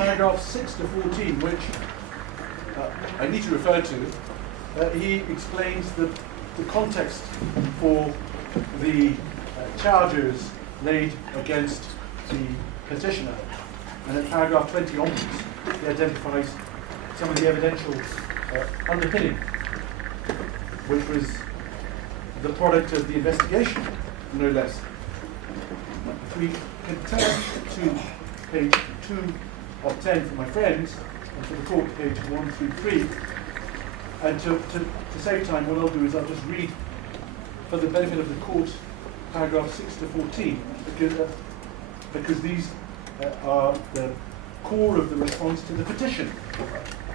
paragraph 6 to 14, which I need to refer to, he explains the context for the charges laid against the petitioner. And in paragraph 20 onwards, he identifies some of the evidential underpinning, which was the product of the investigation, no less. If we can turn to page 2 of 10 for my friends, and for the court, page 1 through 3. And to save time, what I'll do is I'll just read, for the benefit of the court, paragraph 6 to 14, because these are the core of the response to the petition,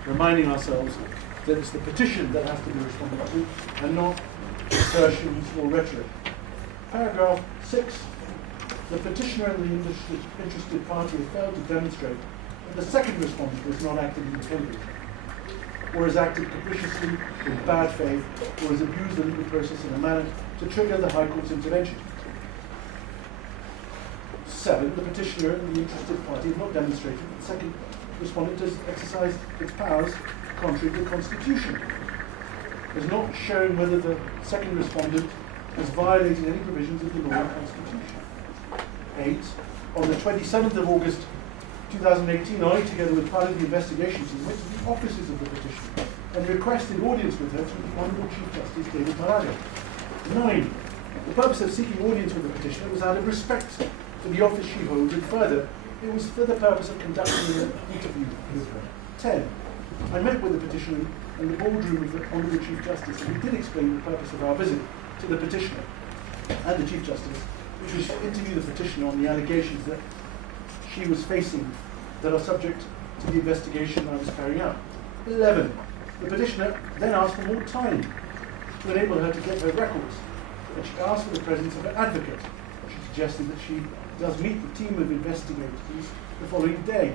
reminding ourselves that it's the petition that has to be responded to, and not assertions or rhetoric. Paragraph 6, the petitioner and the interested party have failed to demonstrate that the second respondent was not acting inappropriately, or has acted capriciously, in bad faith, or has abused the legal process in a manner to trigger the High Court's intervention. 7, the petitioner and the interested party have not demonstrated that the second respondent has exercised its powers contrary to the Constitution. Has not shown whether the second respondent has violated any provisions of the law and Constitution. 8, on the 27th of August 2018, I, together with part of the investigation team, went to the offices of the petitioner and requested audience with her through the Honourable Chief Justice David Malaga. 9, the purpose of seeking audience with the petitioner was out of respect for the office she holds, and further, it was for the purpose of conducting an interview with her. 10, I met with the petitioner in the boardroom of the Honourable Chief Justice, and we did explain the purpose of our visit to the petitioner and the Chief Justice, which was to interview the petitioner on the allegations that she was facing that are subject to the investigation I was carrying out. 11, the petitioner then asked for more time to enable her to get her records, and she asked for the presence of an advocate. She suggested that she does meet the team of investigators the following day.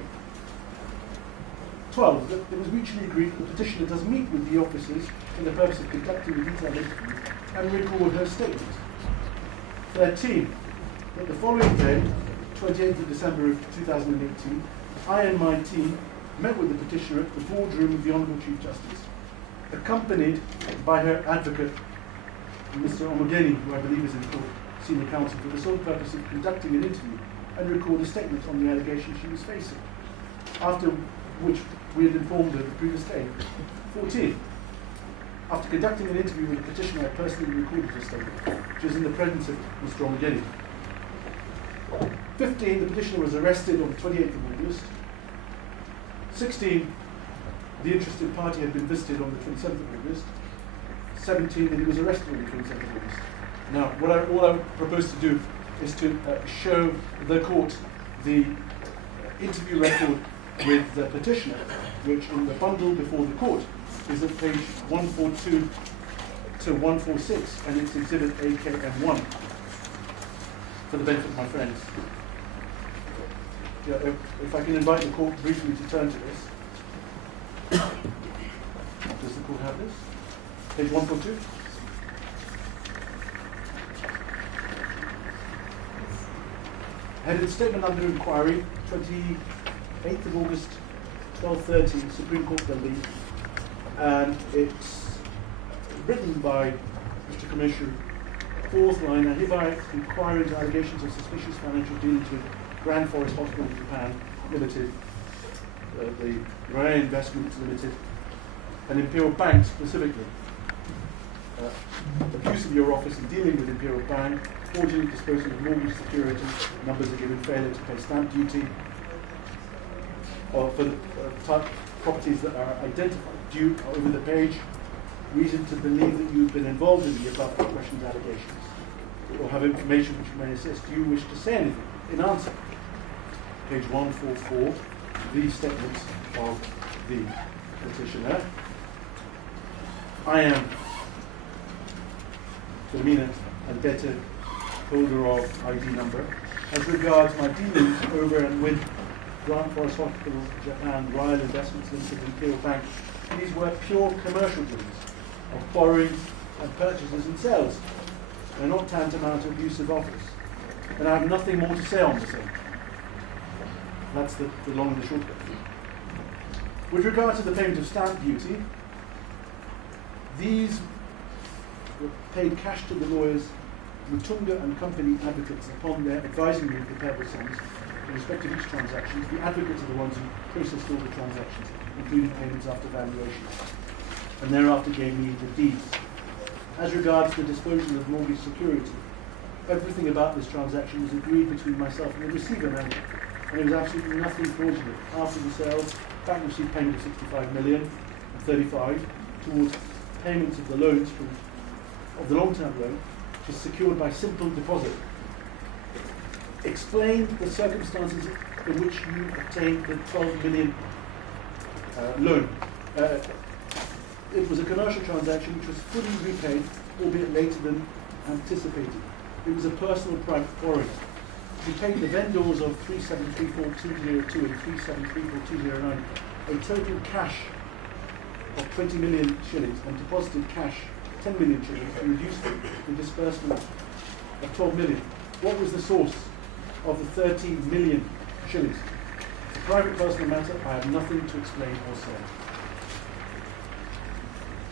12, that it was mutually agreed that the petitioner does meet with the officers for the purpose of conducting a detailed interview and record her statement. 13, that the following day, 28th of December of 2018, I and my team met with the petitioner at the boardroom of the Honourable Chief Justice, accompanied by her advocate, Mr. Omogeni, who I believe is in court, senior counsel, for the sole purpose of conducting an interview and record a statement on the allegations she was facing, after which we had informed her the previous day. 14, after conducting an interview with the petitioner, I personally recorded her statement, which was in the presence of Mr. Omogeni. 15, the petitioner was arrested on the 28th of August. 16, the interested party had been visited on the 27th of August. 17, that he was arrested on the 27th of August. Now, all I propose to do is to show the court the interview record with the petitioner, which in the bundle before the court is at page 142 to 146, and it's exhibit AKM1, for the benefit of my friends. Yeah, if I can invite the court briefly to turn to this. Does the court have this? Page 142. Headed Statement Under Inquiry, 28th of August, 12:30, Supreme Court Building, and it's written by Mr. Commissioner. 4th line, I hereby inquire into allegations of suspicious financial dealings with Grand Forest Hospital Japan Limited, the Raya Investments Limited, and Imperial Bank specifically. Abuse of your office in dealing with Imperial Bank, fraudulent disposal of mortgage security, numbers are given, failure to pay stamp duty, or for the type of properties that are identified due over the page, reason to believe that you've been involved in the above questioned allegations, or have information which may assist. Do you wish to say anything in answer? Page 144, the statement of the petitioner. I am Philomena Mwilu, holder of ID number. As regards my dealings over and with Grand Forest Hospital Japan, Royal Investments Limited, and Imperial Bank, these were pure commercial deals of borrowing and purchases and sales. They're not tantamount to abuse of office. And I have nothing more to say on the same. That's the long and the short of it. With regard to the payment of stamp duty, these were paid cash to the lawyers, Mutunga and Company advocates, upon their advising me of the payable sums in respect of each transaction. The advocates are the ones who processed all the transactions, including payments after valuation, and thereafter gave me the deeds. As regards the disposal of mortgage security, everything about this transaction was agreed between myself and the receiver manager, and there was absolutely nothing fraudulent. After the sale, the bank received payment of 65 million and 35 towards payments of the loans of the long-term loan, which is secured by simple deposit. Explain the circumstances in which you obtained the 12 million loan. It was a commercial transaction which was fully repaid, albeit later than anticipated. It was a personal private borrowing. We paid the vendors of 3734202 and 3734209 a total cash of 20 million shillings and deposited cash 10 million shillings to reduce the disbursement of 12 million. What was the source of the 13 million shillings? It's a private personal matter. I have nothing to explain or say.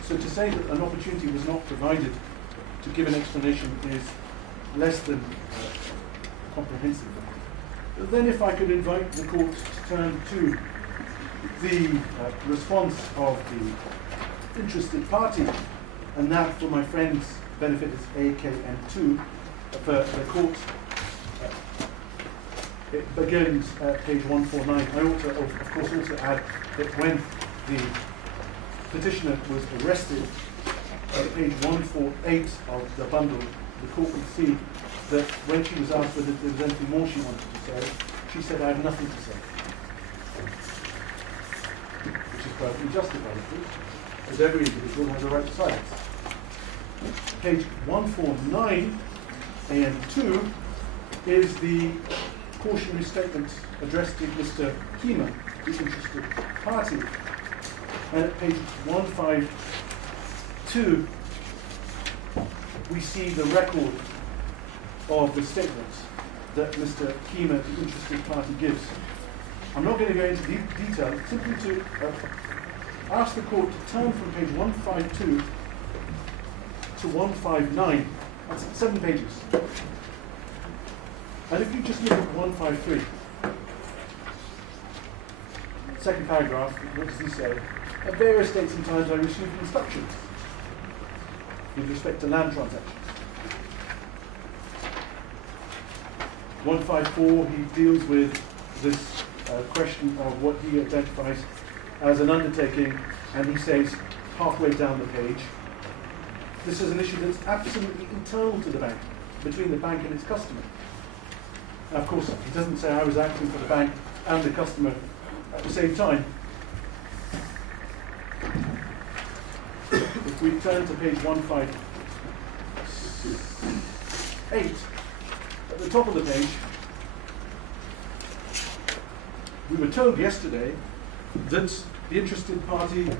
So to say that an opportunity was not provided to give an explanation is less than comprehensive. But then if I could invite the court to turn to the response of the interested party, and that for my friend's benefit is AKN2, for the court, it begins at page 149. I ought to, of course, also add that when the petitioner was arrested, at page 148 of the bundle, the court would see that when she was asked whether there was anything more she wanted to say, she said, I have nothing to say. Which is perfectly justified, as every individual has a right to silence. Page 149, AN2, is the cautionary statement addressed to Mr. Kima, the interested party. And at page 152, we see the record of the statements that Mr. Kima, the interested party, gives. I'm not going to go into detail, simply to ask the court to turn from page 152 to 159. That's 7 pages. And if you just look at 153, second paragraph, what does he say? At various dates and times I received instructions with respect to land transactions. 154, he deals with this question of what he identifies as an undertaking, and he says halfway down the page, this is an issue that's absolutely internal to the bank, between the bank and its customer. Now, of course, he doesn't say I was acting for the bank and the customer at the same time. If we turn to page 158, at the top of the page, we were told yesterday that the interested party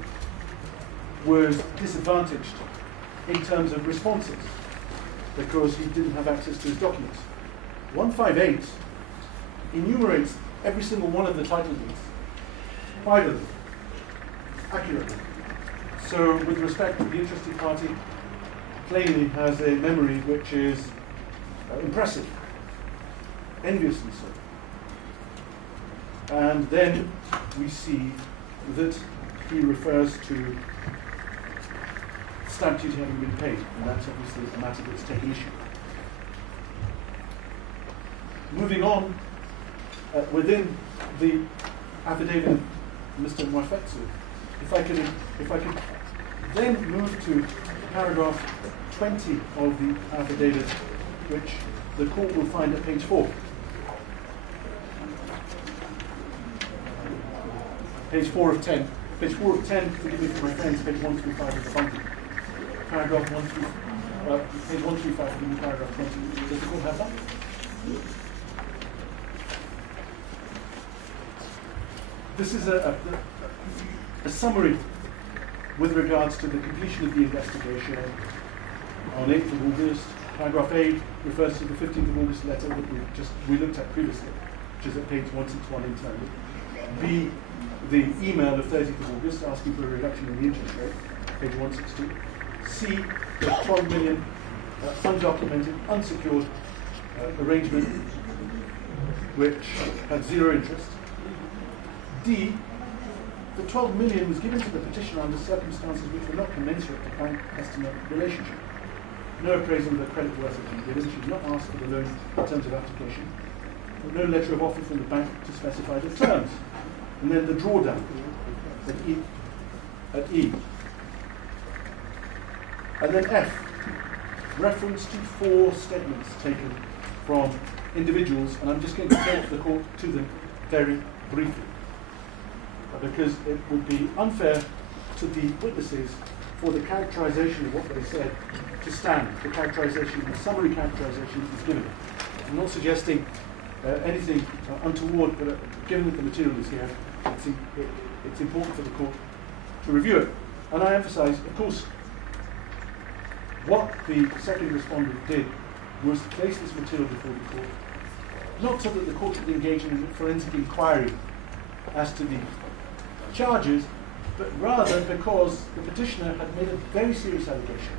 was disadvantaged in terms of responses because he didn't have access to his documents. 158 enumerates every single one of the title deeds, 5 of them, accurately. So with respect to the interested party, plainly has a memory which is impressive, enviously so. And then we see that he refers to stamp duty having been paid, and that's obviously a matter that's taken issue. Moving on, within the affidavit of Mr. Mwafetsu, if I could then move to paragraph 20 of the affidavit, which the court will find at page 4. Page 4 of 10. Page 4 of 10, forgive me for my friends, page 135 of the bundle. Paragraph 1 through, page 135, forgive me, paragraph 20. Does the court have that? This is a summary with regards to the completion of the investigation on 8th of August. Paragraph 8 refers to the 15th of August letter that we looked at previously. which is at page 161 internally, B, the email of 30th of August asking for a reduction in the interest rate, page 162, C, the 12 million undocumented, unsecured arrangement which had zero interest, D, the 12 million was given to the petitioner under circumstances which were not commensurate to bank-customer relationship. No appraisal of the credit worth had been given. She did not ask for the loan in terms of application. No letter of offer from the bank to specify the terms. And then the drawdown at E. And then F, reference to 4 statements taken from individuals, and I'm just going to take the court to them very briefly, because it would be unfair to the witnesses for the characterization of what they said to stand. The characterization, the summary characterization is given. I'm not suggesting anything untoward, but given that the material is here, it's important for the court to review it. And I emphasize, of course, what the second respondent did was place this material before the court, not so that the court could engage in a forensic inquiry as to the charges, but rather because the petitioner had made a very serious allegation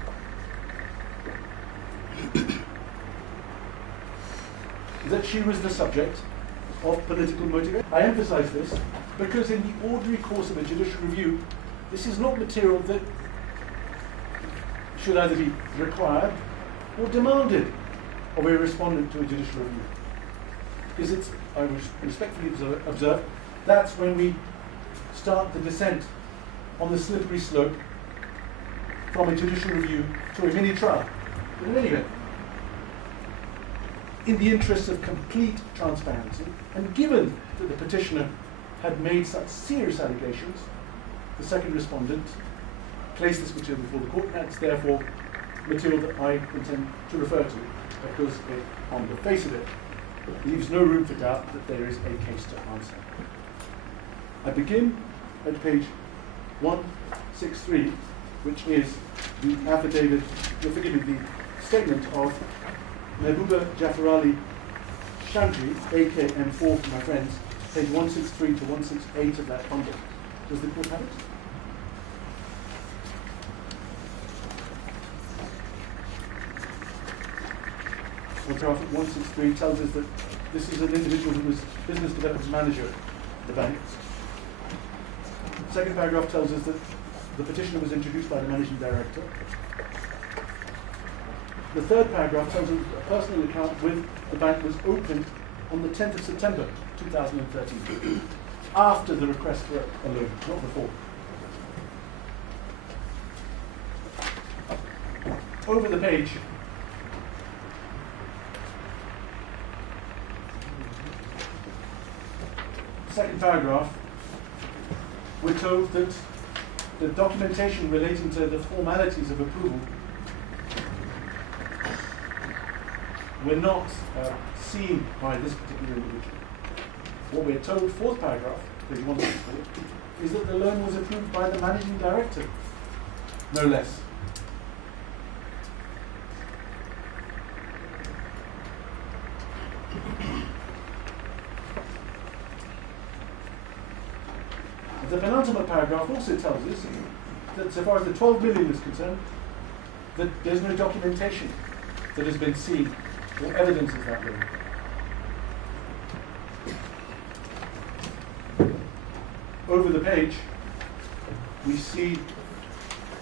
that she was the subject of political motivation. I emphasize this because in the ordinary course of a judicial review, this is not material that should either be required or demanded of a respondent to a judicial review. Because it's, I respectfully observe, that's when we start the descent on the slippery slope from a judicial review to a mini trial. But in any event, in the interest of complete transparency, and given that the petitioner had made such serious allegations, the second respondent placed this material before the court, and it's therefore material that I intend to refer to, because it, on the face of it, leaves no room for doubt that there is a case to answer. I begin at page 163, which is the affidavit, forgive me, the statement of Mehbooba Jafarali Shamji, AKM4 for my friends, page 163 to 168 of that bundle. Does the court have it? Paragraph 163 tells us that this is an individual who was business development manager at the bank. The second paragraph tells us that the petitioner was introduced by the managing director. The third paragraph tells us that a personal account with the bank was opened on the 10th of September 2013, after the request for a loan, not before. Over the page, second paragraph, we're told that the documentation relating to the formalities of approval were not seen by this particular individual. What we're told, fourth paragraph, page 164, is that the loan was approved by the managing director, no less. The penultimate paragraph also tells us that so far as the 12 million is concerned, that there's no documentation that has been seen or evidence of that loan. Over the page, we see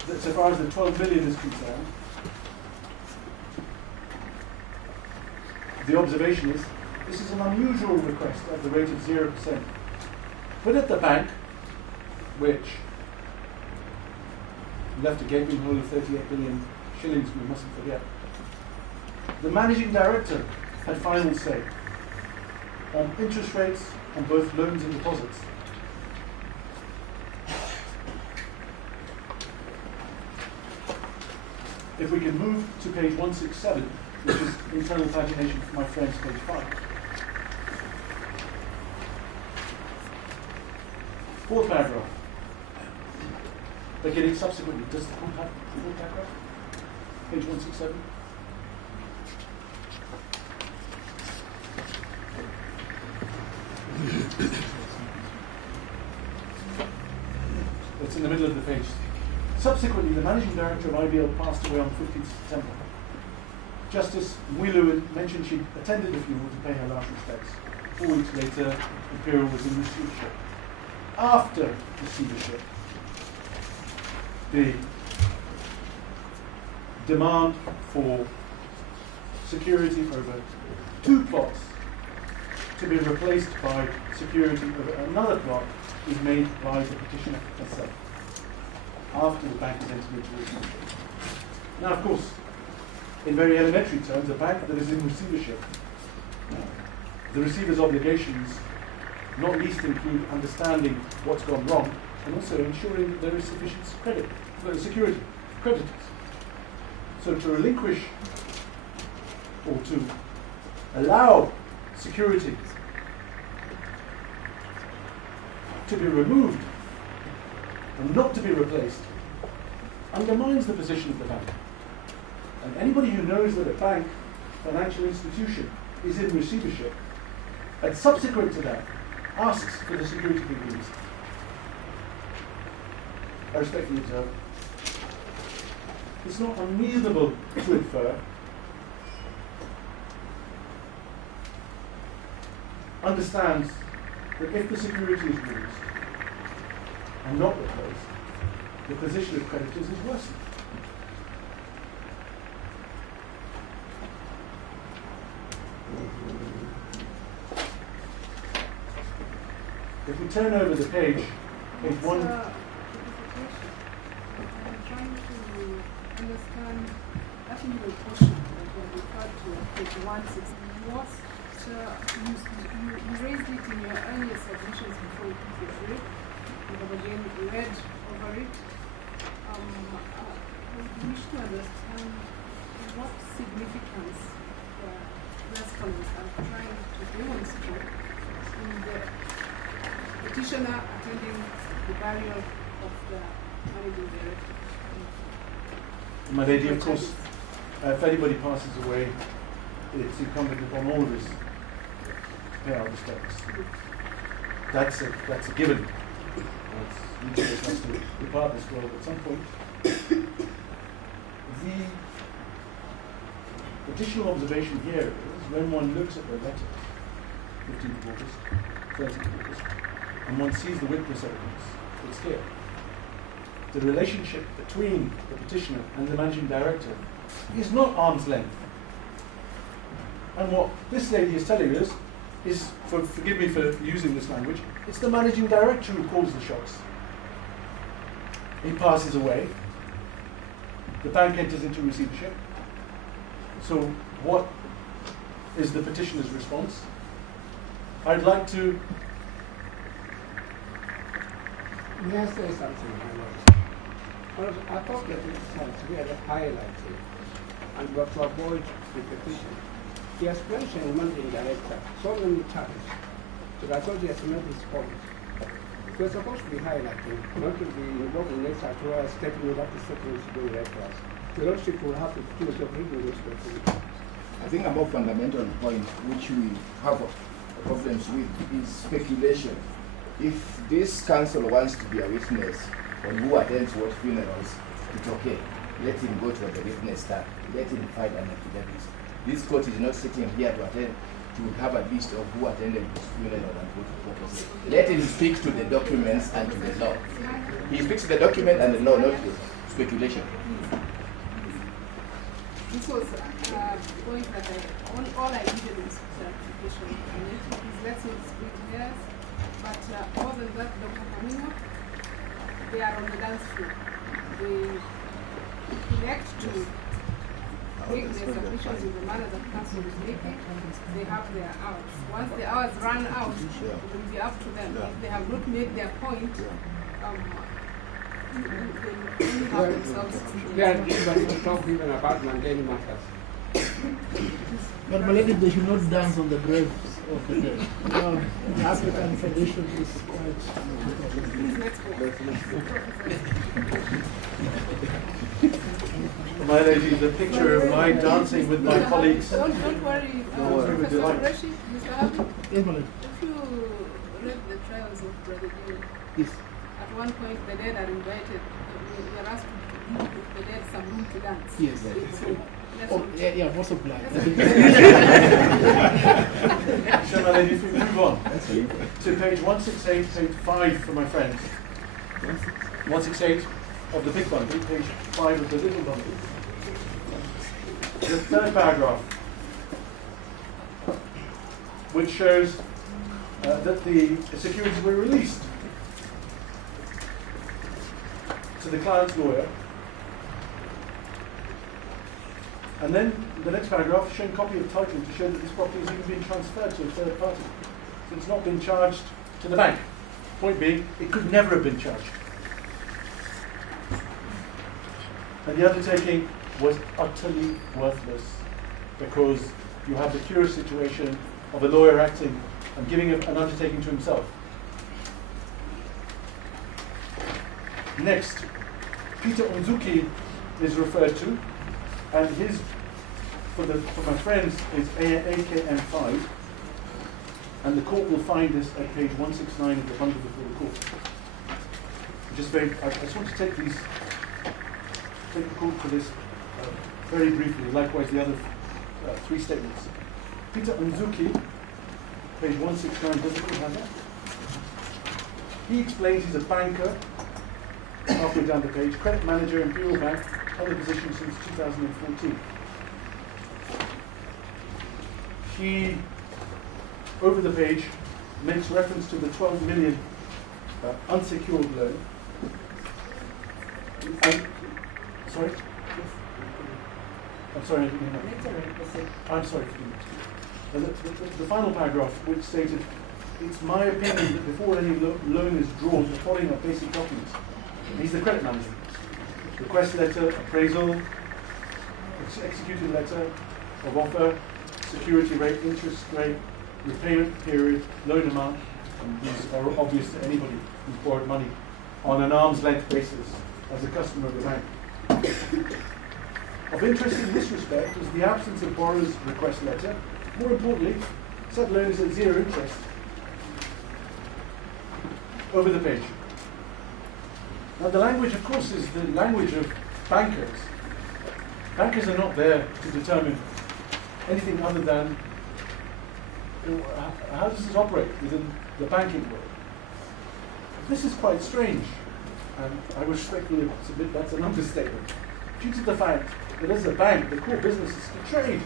that so far as the 12 million is concerned, the observation is this is an unusual request at the rate of 0%. But at the bank, which left a gaping hole of 38 billion shillings, we mustn't forget, the managing director had final say on interest rates on both loans and deposits. If we can move to page 167, which is internal pagination for my friends, page 5. Fourth paragraph. Beginning subsequently, does the court have the fourth paragraph? Page 167. in the middle of the page. Subsequently, the managing director of IBL passed away on 15th September. Justice Mwilu mentioned she attended the funeral to pay her last respects. 4 weeks later, Imperial was in receivership. After receivership, the demand for security over 2 plots to be replaced by security over another plot is made by the petitioner herself after the bank is entered into receivership. Now, of course, in very elementary terms, a bank that is in receivership, the receiver's obligations not least include understanding what's gone wrong and also ensuring that there is sufficient security for creditors. So to relinquish or to allow security to be removed and not to be replaced undermines the position of the bank. And anybody who knows that a bank, financial institution, is in receivership, and subsequent to that, asks for the security to be released, I respectfully observe, it's not unreasonable to infer understands that if the security is released and not replaced, the position of creditors is worsened. If we turn over the page 1. I'm trying to understand that in the portion that you referred to at page 160. You raised it in your earlier submissions before you put your brief. You have again read over it. I wish to understand what significance the respondents are trying to demonstrate in the petitioner attending the burial of the managing director. My lady, of course, if anybody passes away, it's incumbent upon all of us to pay our respects. That's a given. Each of us has to depart this world at some point. The additional observation here is when one looks at the letter, 15th of August, 30th of August, and one sees the witness evidence, it's clear. The relationship between the petitioner and the managing director is not arm's length. And what this lady is telling us is, forgive me for using this language, it's the managing director who calls the shots. He passes away. The bank enters into receivership. So what is the petitioner's response? I'd like to... May I say something? Well, I thought that it has really highlighted and got to avoid repetition. He has mentioned managing director so many times that I thought he has made his point. We're supposed to be highlighting, not to be involved in next where stepping without the settings to do records. The lordship will have the opportunity of reading those documents. I think a more fundamental point which we have problems with is speculation. If this council wants to be a witness on who attends what funerals, it's okay. Let him go to the witness stand. Let him file an affidavit. This court is not sitting here to attend, to have a list of who attended his funeral and what purpose. Let him speak to the documents and to the law. He speaks to the document and the law, not the speculation. This was the point that all I needed was clarification. Let's not split hairs. But more than that, Dr. Kamina, they are on the dance floor. They elect to make their submissions in the manner that council is making. They have their hours. Once the hours run out, it will be up to them. If they have not made their point, They are able to talk even about mundane matters. But Malady, they should not dance on the grave of the dead. The African tradition is quite... My lady, the picture of my dancing with my colleagues. Don't worry, Professor Qureshi, Mr. Abu. Yes, Malady. If you read the trials of Brother Gil, Yes. at one point the dead are invited. We are asked to give the dead some room to dance. Yes. So, Yeah, most of black. Shall I, if we move on to page 168, page 5 for my friends. 168 of the big bundle, page 5 of the little bundle. The third paragraph, which shows that the securities were released to the client's lawyer. And then the next paragraph showing copy of title to show that this property has even been transferred to a third party. So it's not been charged to the bank. Point being, it could never have been charged. And the undertaking was utterly worthless because you have the curious situation of a lawyer acting and giving an undertaking to himself. Next, Peter Unzuki is referred to, and his, for my friends, is AKM5, and the court will find this at page 169 of the bundle before the court. I just want to take the court to this very briefly, likewise the other three statements. Peter Unzuki, page 169, does the court have that? He explains he's a banker, halfway down the page, credit manager, Imperial Bank, other position since 2014. He, over the page, makes reference to the 12 million unsecured loan. Sorry? I'm sorry, I didn't hear that. I'm sorry. The final paragraph, which stated, it's my opinion that before any loan is drawn, the following are basic documents. He's the credit manager. Request letter, appraisal, executed letter of offer, security rate, interest rate, repayment period, loan amount, and these are obvious to anybody who's borrowed money on an arm's length basis as a customer of the bank. Of interest in this respect is the absence of borrower's request letter. More importantly, said loan is at zero interest. Over the page. Now the language, of course, is the language of bankers. Bankers are not there to determine anything other than how does this operate within the banking world. This is quite strange, and I would respectfully submit that's an understatement. Due to the fact that as a bank, the core business is to trade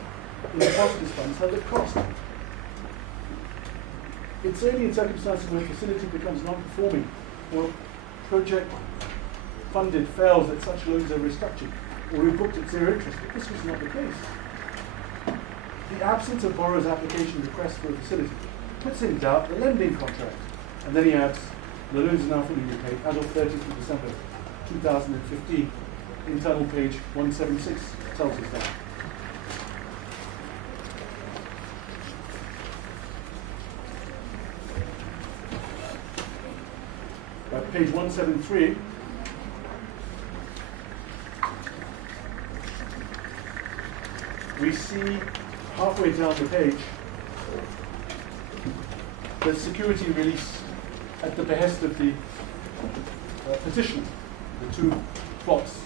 in depositors' funds held at cost. It's only in circumstances where a facility becomes non-performing or project funded fails that such loans are restructured or rebooked at zero interest, but this was not the case. The absence of borrower's application request for a facility puts in doubt the lending contract. And then he adds, the loans are now fully repaid as of 30th of December 2015. Internal page 176 tells us that. Page 173, we see halfway down the page the security release at the behest of the petitioner, the two plots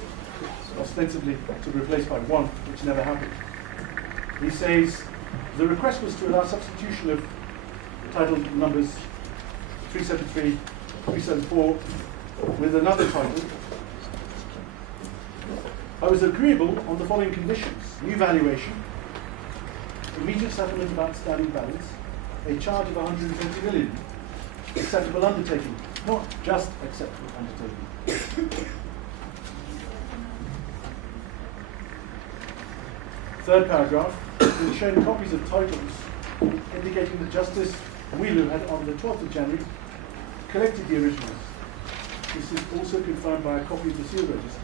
ostensibly to be replaced by one, which never happened. He says the request was to allow substitution of title numbers 373, 374 with another title. I was agreeable on the following conditions: new valuation, immediate settlement of outstanding balance, a charge of 120 million, acceptable undertaking, not just acceptable undertaking. Third paragraph, we've shown copies of titles indicating that Justice Mwilu had on the 12th of January collected the originals. This is also confirmed by a copy of the seal register.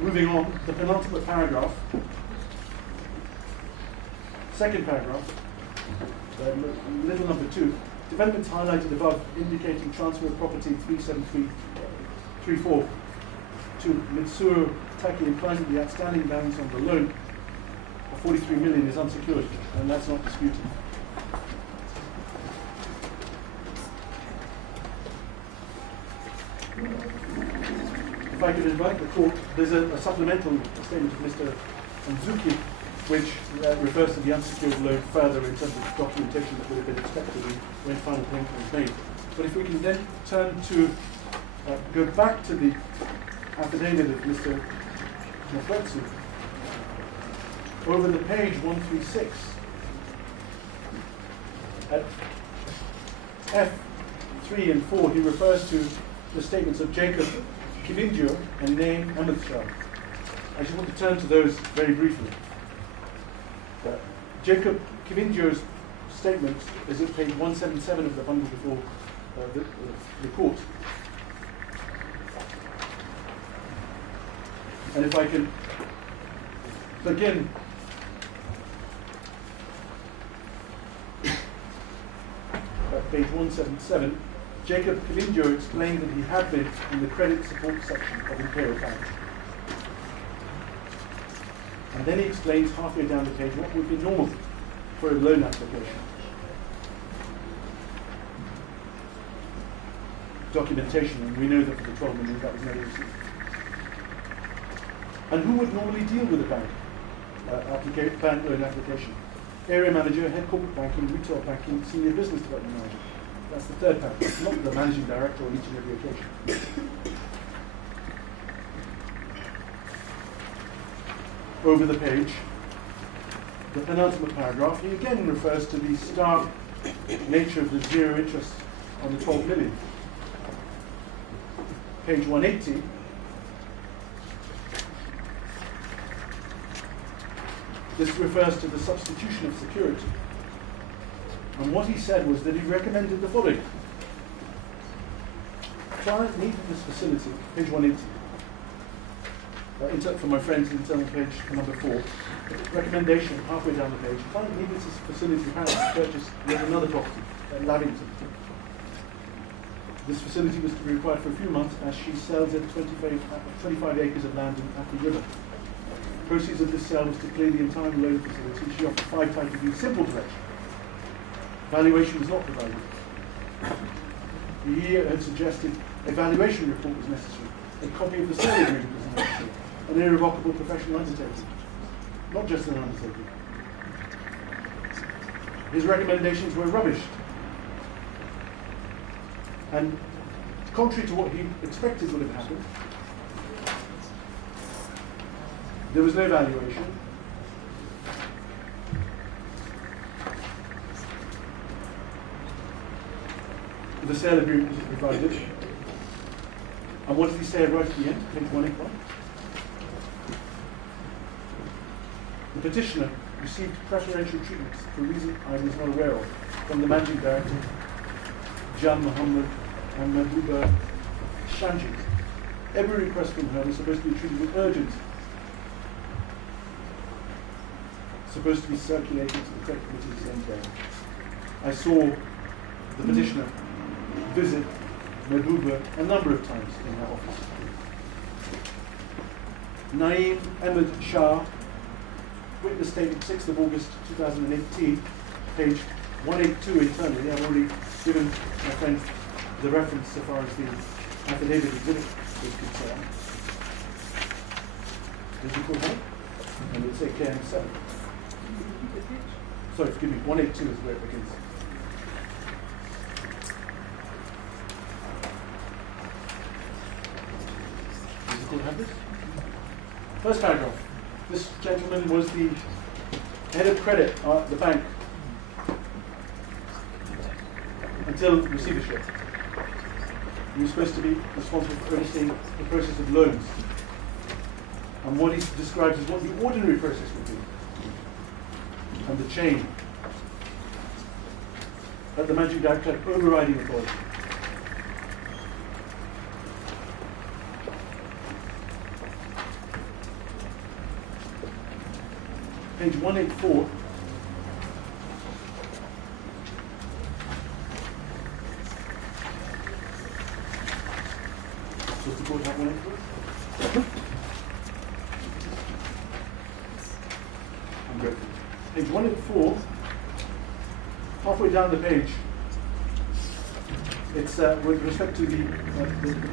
Moving on, the penultimate paragraph, second paragraph, little number 2, developments highlighted above indicating transfer of property 37334 to Mitsuru Taki implies that the outstanding balance on the loan of 43 million is unsecured, and that's not disputed. If I could invite the court, there's a supplemental statement of Mr. Nzuki, which refers to the unsecured loan further in terms of documentation that would have been expected when final payment was made. But if we can then turn to, go back to the affidavit of Mr. Mwilu, over the page 136, at F3 and 4, he refers to the statements of Jacob Kivinjo and Naim Ahmed-Shah. I just want to turn to those very briefly. Jacob Kivinjo's statement is at page 177 of the bundle before the court. And if I can begin at page 177, Jacob Kivinjo explained that he had been in the credit support section of Imperial Bank. And then he explains halfway down the page what would be normal for a loan application. Documentation, and we know that for the 12 million that was never received. And who would normally deal with a bank loan application? Area manager, head corporate banking, retail banking, senior business development manager. That's the third paragraph, not the managing director on each and every occasion. Over the page, the penultimate paragraph, he again refers to the stark nature of the zero interest on the 12 million. Page 180, this refers to the substitution of security. And what he said was that he recommended the following. Client needed this facility, page 180. For my friends, internal page number 4. Recommendation, halfway down the page. Client needed this facility apparently to purchase yet another property at Lavington. This facility was to be required for a few months as she sells at 25 acres of land in Athi River. Proceeds of this sale was to clear the entire loan facility. She offered 5 title deeds, simple direction. Valuation was not provided. The year had suggested a valuation report was necessary. A copy of the sale agreement was necessary. An irrevocable professional undertaking. Not just an undertaking. His recommendations were rubbish. And contrary to what he expected would have happened, there was no valuation. The sale agreement was provided. And what does he say right at the end, page 181? The petitioner received preferential treatment for a reason I was not aware of from the managing director, Jan Muhammad and Mahbuba Shanji. Every request from her was supposed to be treated with urgency, supposed to be circulated to the credit committee the same day. I saw the petitioner visit Mahbuba a number of times in her office. Naim Ahmed Shah, witness statement 6th of August 2018, page 182 internally. I've already given my friend the reference so far as the affidavit exhibit is concerned. Did you call that? And it would say KM7. Sorry, forgive me, 182 is where it begins. Does the court have this? First paragraph. This gentleman was the head of credit at the bank until receivership. He was supposed to be responsible for overseeing the process of loans and what he describes as what the ordinary process would be, and the chain that the managing director had overriding authority. Page 184. Does the court have 184? I'm good. Page 184, halfway down the page, it's with respect to the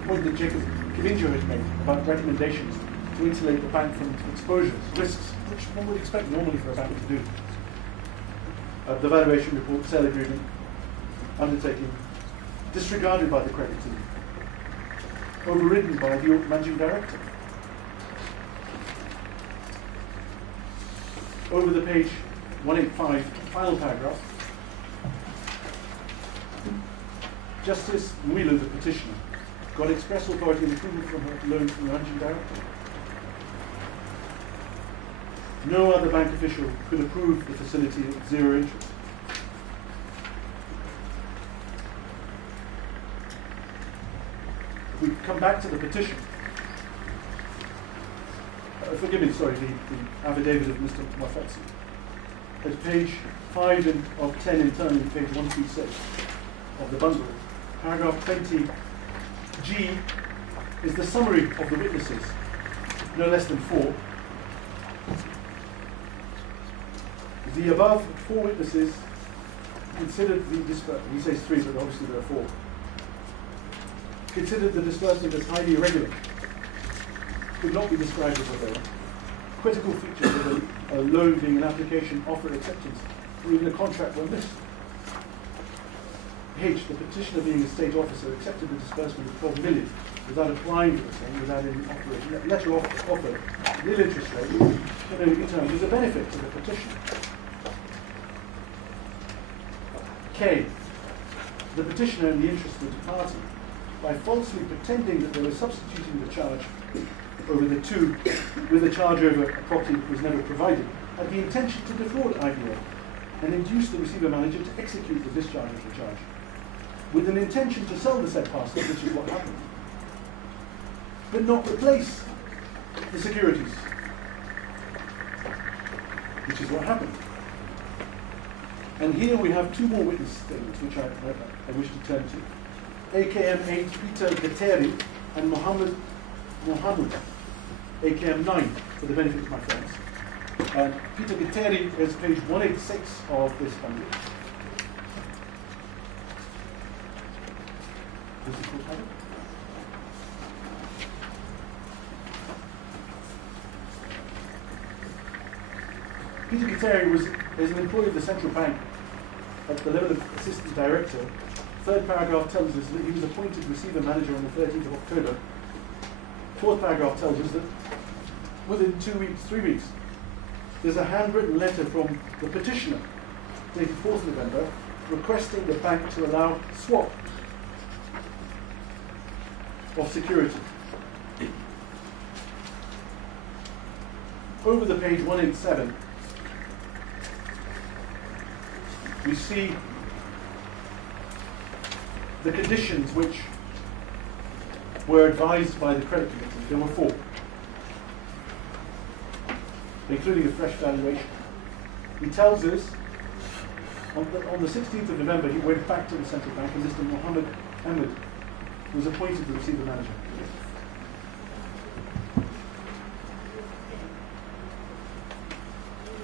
point that Jacob Kivinjo had made about recommendations to insulate the bank from exposures, risks, which one would expect normally for a bank to do. The valuation report, sale agreement, undertaking, disregarded by the credit team, overridden by the managing director. Over the page 185, final paragraph, Justice Mwilu, the petitioner, got express authority and approval from her loan from the managing director. No other bank official could approve the facility at zero interest. If we come back to the petition, forgive me, sorry, the affidavit of Mr. Mwafatsi. At page 5 of 10 internally, page 136 of the bundle, paragraph 20G is the summary of the witnesses, no less than 4. The above 4 witnesses considered the disbursement, he says 3, but obviously there are 4, considered the disbursement as highly irregular, could not be described as a loan. Critical features of a loan being an application, offer, acceptance, or even a contract were missed. H, the petitioner being a state officer accepted the disbursement of 12 million without applying for the same, without any operation. Letter offer, nil interest rate, but only return was a benefit to the petitioner. K, the petitioner in the interest of the party, by falsely pretending that they were substituting the charge over the two with a charge over a property that was never provided, had the intention to defraud IBA and induce the receiver manager to execute the discharge of the charge, with an intention to sell the said parcel, which is what happened, but not replace the securities, which is what happened. And here we have 2 more witness statements, which I wish to turn to. AKM 8, Peter Gateri, and Mohammed, AKM 9, for the benefit of my friends. Peter Gateri is page 186 of this bundle. Does the court have it? Peter Gateri is an employee of the central bank at the level of assistant director. 3rd paragraph tells us that he was appointed receiver manager on the 13th of October. 4th paragraph tells us that within 2 weeks, 3 weeks, there's a handwritten letter from the petitioner, dated 4th November, requesting the bank to allow swap of security. Over the page 187, we see the conditions which were advised by the credit committee. There were 4, including a fresh valuation. He tells us on the 16th of November he went back to the central bank and Mr. Mohammed Ahmed was appointed the receiver manager.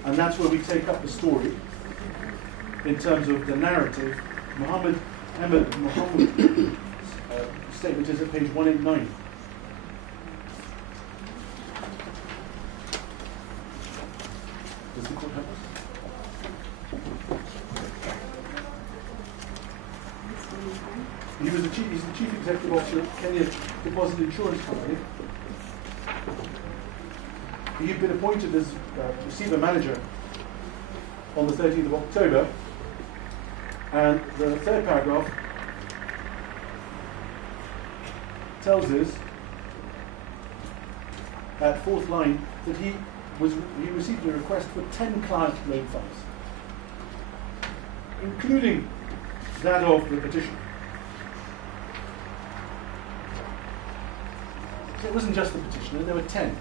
And that's where we take up the story in terms of the narrative. Mohammed statement is at page 189. Does the court have us? He's the chief executive officer of Kenya Deposit Insurance Company. He'd been appointed as receiver manager on the 13th of October. And the 3rd paragraph tells us at 4th line that he received a request for 10 client loan funds, including that of the petitioner. So it wasn't just the petitioner, there were 10.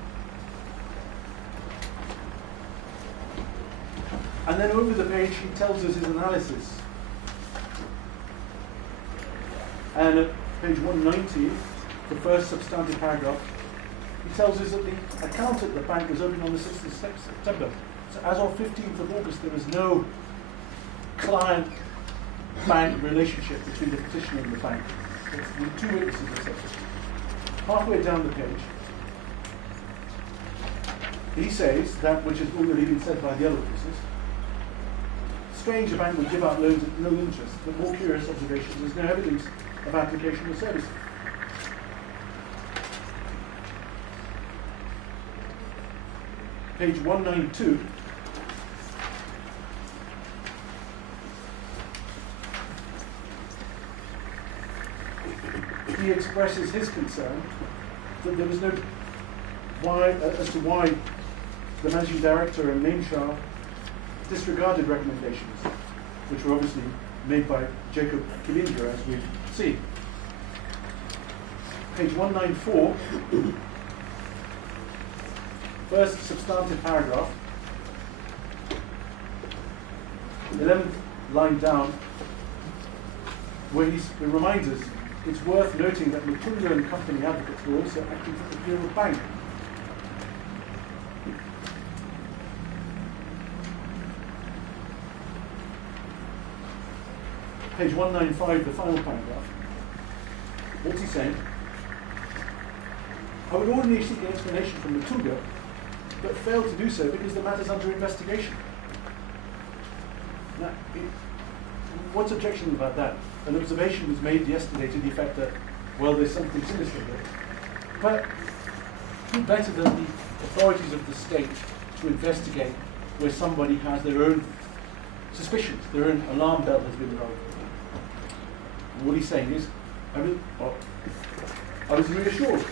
And then over the page he tells us his analysis. And at page 190, the first substantive paragraph, he tells us that the account at the bank was opened on the 6th of September So as of 15th of August, there was no client-bank relationship between the petitioner and the bank. The two witnesses are separate. Halfway down the page, he says that which has already been said by the other witnesses. Strange, a bank would give out loans at no interest, but more curious observation, there's no evidence of application or service. Page 192. He expresses his concern that there was no as to why the managing director and Nameshar disregarded recommendations, which were obviously made by Jacob Kilinga, as we see. Page 194, first substantive paragraph, 11th line down, where he reminds us it's worth noting that Matunga and company advocates were also acting for the Bureau Bank. Page 195, the final paragraph. What's he saying? I would ordinarily seek an explanation from Matunga, but failed to do so because the matter is under investigation. Now, what's objectionable about that? An observation was made yesterday to the effect that, well, there's something sinister there. But who better than the authorities of the state to investigate where somebody has their own suspicions, their own alarm bell has been rung? What he's saying is, I was reassured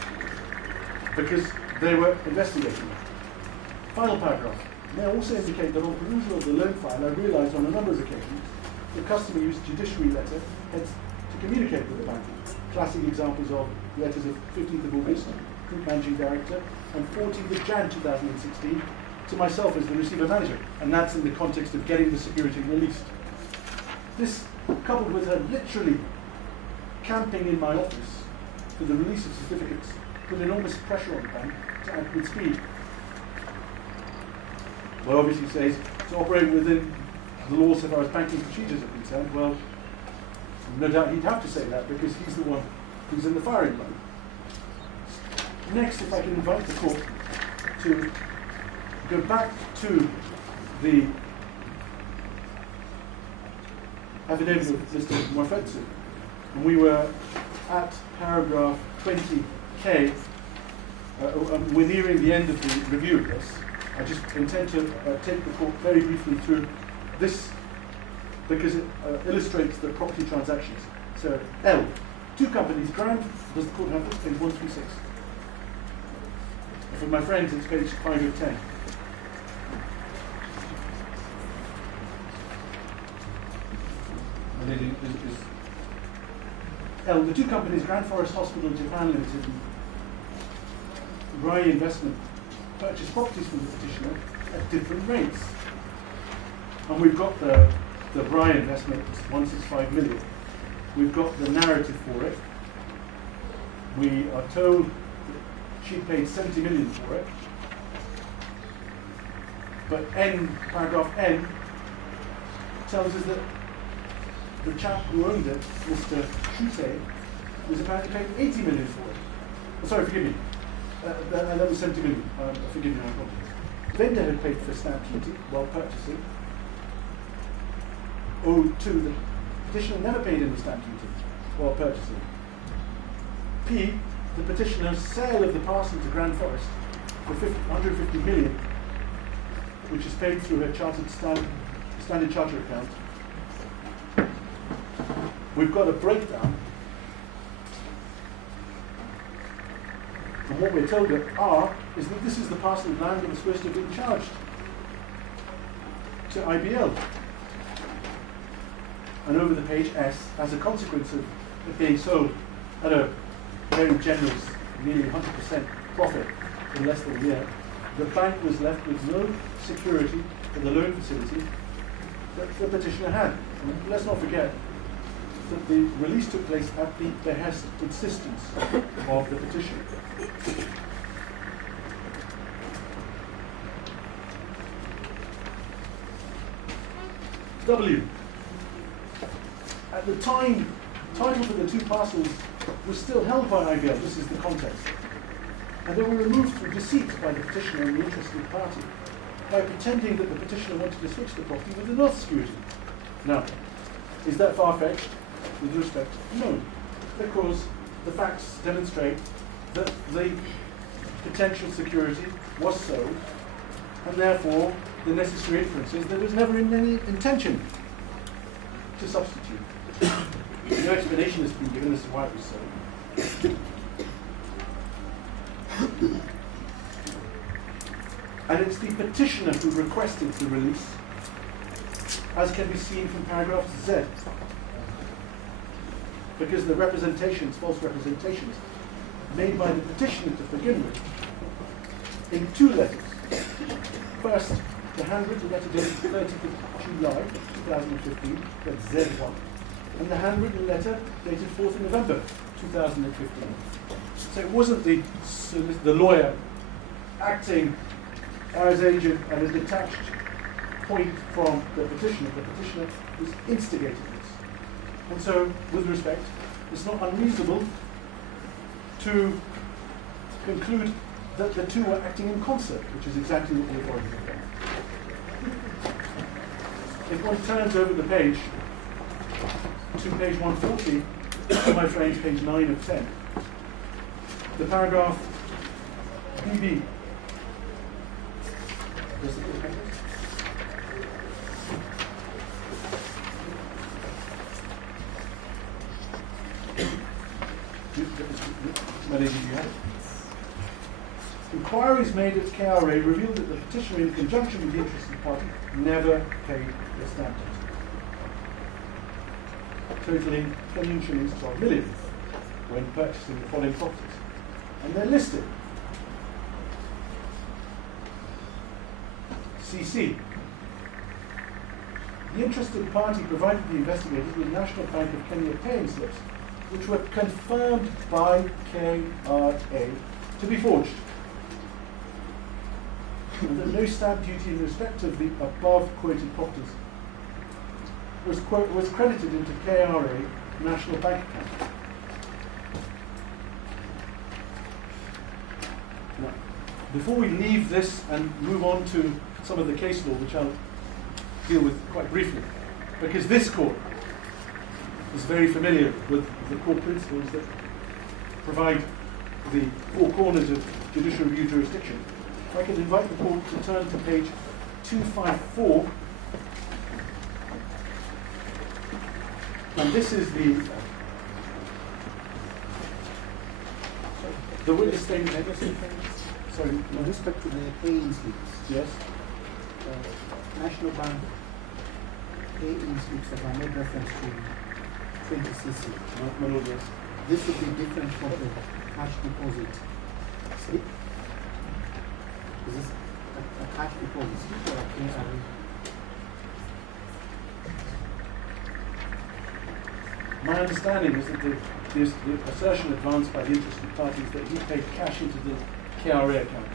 because they were investigating it. Final paragraph. May I also indicate that on perusal of the loan file, I realized on a number of occasions the customer used judiciary letterheads to communicate with the bank. Classic examples of letters of 15th of August, Group Managing Director, and 14th of Jan 2016 to myself as the receiver manager, and that's in the context of getting the security released. This, coupled with her literally camping in my office for the release of certificates, put enormous pressure on the bank to act with speed. Well, obviously says to operate within the laws as far as banking procedures are concerned. Well, no doubt he'd have to say that because he's the one who's in the firing line. Next, if I can invite the court to go back to the affidavit of Mr. Mwafetsu, and we were at paragraph 20K. We're nearing the end of the review of this. I just intend to take the court very briefly through this because it illustrates the property transactions. So, L, two companies, ground, does the court have this? Page 136. For my friends, it's page 5 of 10. L, the two companies, Grand Forest Hospital Japan Limited and Rai Investment, purchased properties from the petitioner at different rates. And we've got the Rai investment, 165 million. We've got the narrative for it. We are told that she paid 70 million for it. But N, paragraph N, tells us that the chap who owned it, Mr. Shute, was apparently paid 80 million for it. Oh, sorry, forgive me. That was 70 million. Forgive me, I apologize. Vendor had paid for stamp duty while purchasing. O2, the petitioner never paid any stamp duty while purchasing. P, the petitioner's sale of the parcel to Grand Forest for 150 million, which is paid through her chartered standard charter account. We've got a breakdown. And what we're told at R is that this is the parcel of land that was supposed to have been charged to IBL. And over the page S, as a consequence of it being sold at a very generous, nearly 100% profit in less than a year, the bank was left with no security for the loan facility that the petitioner had. And let's not forget that the release took place at the behest insistence of the petitioner. W. At the time, title for the two parcels was still held by IVL. This is the context. And they were removed through deceit by the petitioner and the interested party by pretending that the petitioner wanted to switch the property with another security. Now, is that far-fetched? With respect, no. Because the facts demonstrate that the potential security was sold, and therefore the necessary inference is there was never any intention to substitute. No explanation has been given as to why it was sold. And it's the petitioner who requested the release, as can be seen from paragraph Z. Because the representations, false representations, made by the petitioner to begin with, in two letters. First, the handwritten letter dated 30th of July 2015, that's Z1, and the handwritten letter dated 4th of November 2015. So it wasn't the lawyer acting as agent at a detached point from the petitioner. The petitioner was instigating this. And so, with respect, it's not unreasonable to conclude that the two were acting in concert, which is exactly what the authority have done. If one turns over the page to page 140, to my frames, page 9 of 10, the paragraph BB. Inquiries made at KRA revealed that the petitioner, in conjunction with the interested party, never paid the stamp duty, totaling Kenyan shillings 12 million when purchasing the following properties. And they're listed. CC. The interested party provided the investigators with National Bank of Kenya paying slips, which were confirmed by KRA to be forged. And that no stamp duty in respect of the above quoted properties was credited into KRA National Bank account. Now, before we leave this and move on to some of the case law, which I'll deal with quite briefly, because this court is very familiar with the core principles that provide the four corners of judicial review jurisdiction. If I could invite the court to turn to page 254. And this is the witness statement. Sorry. With respect to the paying slips. Yes. National Bank paying slips that are made reference to 20cc. This would be different from the cash deposit slip. Is this a cash deposit slip or a KRA? My understanding is that the assertion advanced by the interested parties that he paid cash into the KRA account.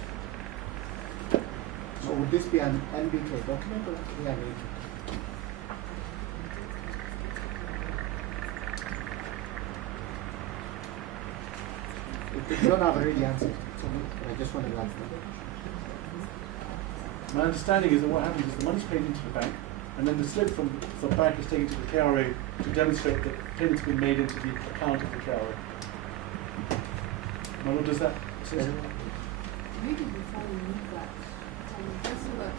So would this be an NBK document or a KRA? You don't have already answered, so I just wanted to answer that. My understanding is that what happens is the money's paid into the bank, and then the slip from the bank is taken to the KRA to demonstrate that payments have been made into the account of the KRA. Now, what does that say? Maybe before we leave that, just so that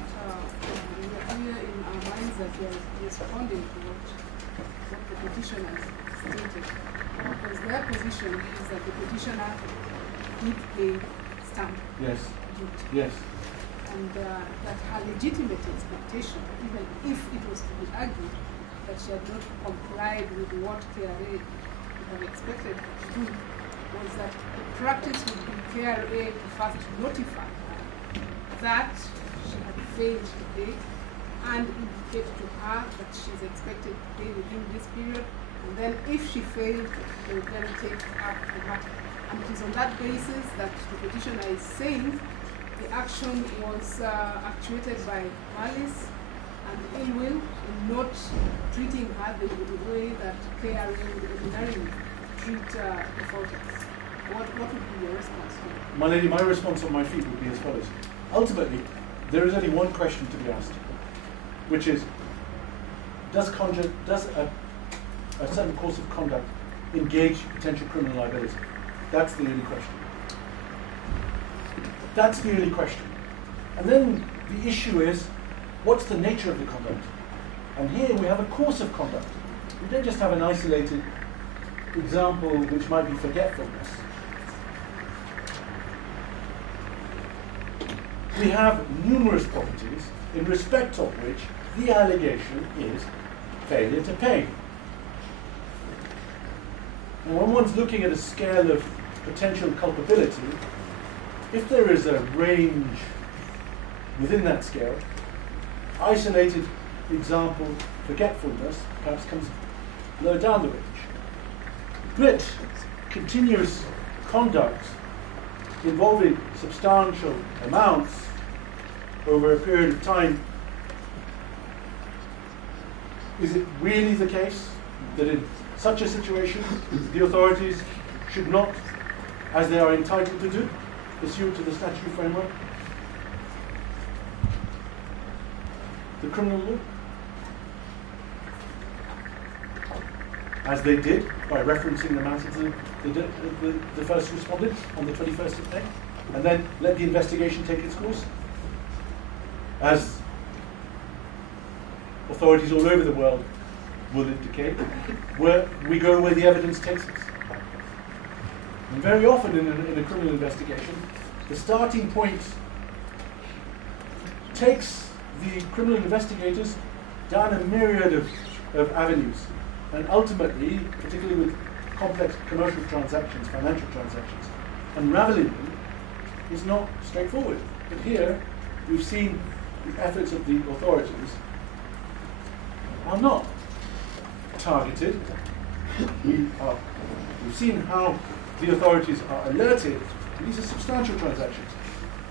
we are clear in our minds that we are responding to what the petitioner has stated. Because their position is that the petitioner did pay stamp Yes. duty. Yes. And that her legitimate expectation, even if it was to be argued that she had not complied with what KRA would have expected her to do, was that the practice would be KRA to first notify her that she had failed to pay and indicate to her that she is expected to pay within this period. And then if she failed, they would then take up the matter. And it is on that basis that the petitioner is saying the action was actuated by malice and ill will in not treating her the way that KRA would ordinarily treat defaulters? What would be your response to that? My lady, my response on my feet would be as follows. Ultimately, there is only one question to be asked, which is, does a certain course of conduct engage potential criminal liability? That's the only question. That's the only question. And then the issue is, what's the nature of the conduct? And here we have a course of conduct. We don't just have an isolated example which might be forgetfulness. We have numerous properties in respect of which the allegation is failure to pay. And when one's looking at a scale of potential culpability, if there is a range within that scale, isolated example forgetfulness perhaps comes lower down the range. But continuous conduct involving substantial amounts over a period of time, is it really the case that in such a situation the authorities should not, as they are entitled to do, pursuant to the statutory framework, the criminal law, as they did by referencing the matter to the first respondent on the 21st of May, and then let the investigation take its course, as authorities all over the world will indicate, where we go where the evidence takes us. And very often in a criminal investigation, the starting point takes the criminal investigators down a myriad of avenues. And ultimately, particularly with complex commercial transactions, financial transactions, unraveling them is not straightforward. But here, we've seen the efforts of the authorities are not targeted. We've seen how the authorities are alerted. These are substantial transactions.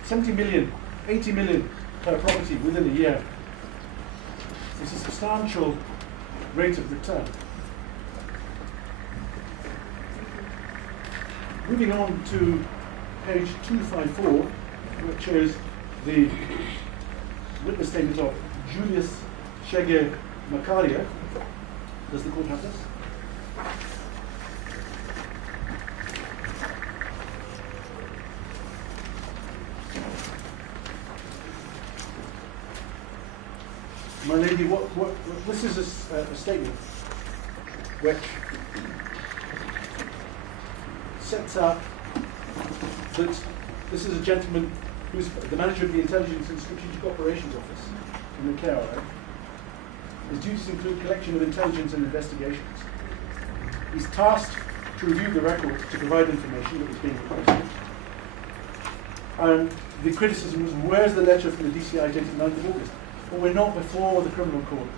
70 million, 80 million per property within a year. It's a substantial rate of return. Moving on to page 254, which is the witness statement of Julius Shege Makaria. Does the court have this? My lady, this is a statement which sets out that this is a gentleman who's the manager of the Intelligence and Strategic Operations Office in the KRA. His duties include collection of intelligence and investigations. He's tasked to review the records to provide information that was being requested. And the criticism was, where's the letter from the DCI dated 9th of August? Well, we're not before the criminal court.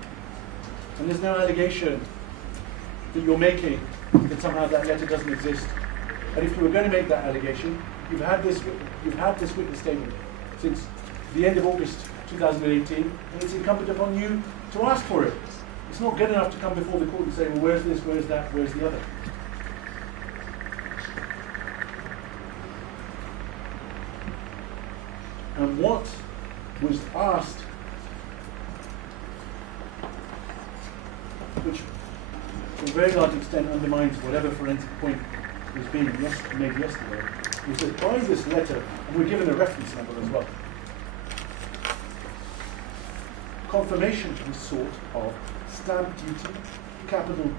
And there's no allegation that you're making that somehow that letter doesn't exist. And if you were going to make that allegation, you've had this witness statement since the end of August 2018, and it's incumbent upon you to ask for it. It's not good enough to come before the court and say, well, where's this, where's that, where's the other? And what was asked, which to a very large extent undermines whatever forensic point was being made yesterday, was that by this letter, and we're given a reference number as well, confirmation was sought of stamp duty, capital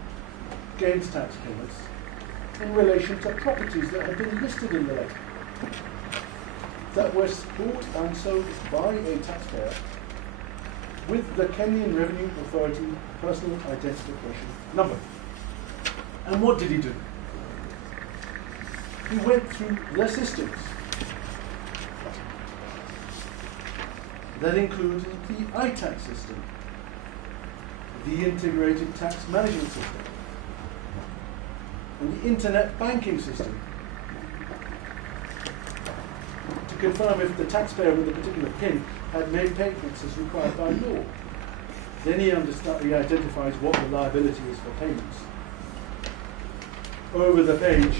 gains tax payments in relation to properties that had been listed in the letter, that were bought and sold by a taxpayer with the Kenyan Revenue Authority personal identification number. And what did he do? He went through their systems. That includes the ITAX system, the Integrated Tax Management System, and the Internet Banking System, to confirm if the taxpayer with a particular PIN had made payments as required by law. Then he identifies what the liability is for payments. Over the page